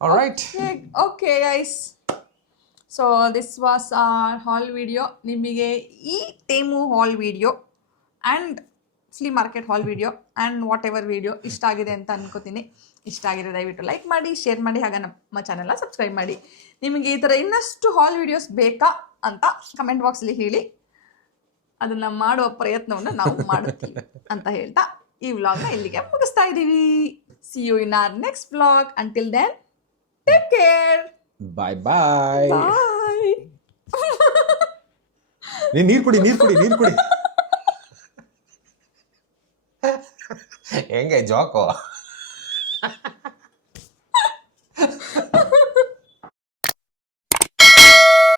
Alright, okay guys, so this was our haul video. ನಿಮಗೆ ಈ Temu haul video and flea market haul video and whatever video ಇಷ್ಟ ಆಗಿದೆ ಅಂತ ಅನ್ಕೋತೀನಿ. ಇಷ್ಟ ಆಗಿದೆ ದಯವಿಟ್ಟು ಲೈಕ್ ಮಾಡಿ, ಶೇರ್ ಮಾಡಿ, ಹಾಗೆ ನಮ್ಮ ಚಾನೆಲ್ನ ಸಬ್ಸ್ಕ್ರೈಬ್ ಮಾಡಿ. ನಿಮಗೆ ಈ ಥರ ಇನ್ನಷ್ಟು ಹಾಲ್ ವಿಡಿಯೋಸ್ ಬೇಕಾ ಅಂತ ಕಮೆಂಟ್ ಬಾಕ್ಸಲ್ಲಿ ಹೇಳಿ, ಅದನ್ನು ಮಾಡುವ ಪ್ರಯತ್ನವನ್ನು ನಾವು ಮಾಡುತ್ತೀವಿ ಅಂತ ಹೇಳ್ತಾ ಈ ವ್ಲಾಗ್ನ ಇಲ್ಲಿಗೆ ಮುಗಿಸ್ತಾ ಇದ್ದೀವಿ. See you in our next vlog. Until then take care. Bye bye. Bye. ನೀರು ಕುಡಿ ಹೆಂಗೆ ಜೋಕು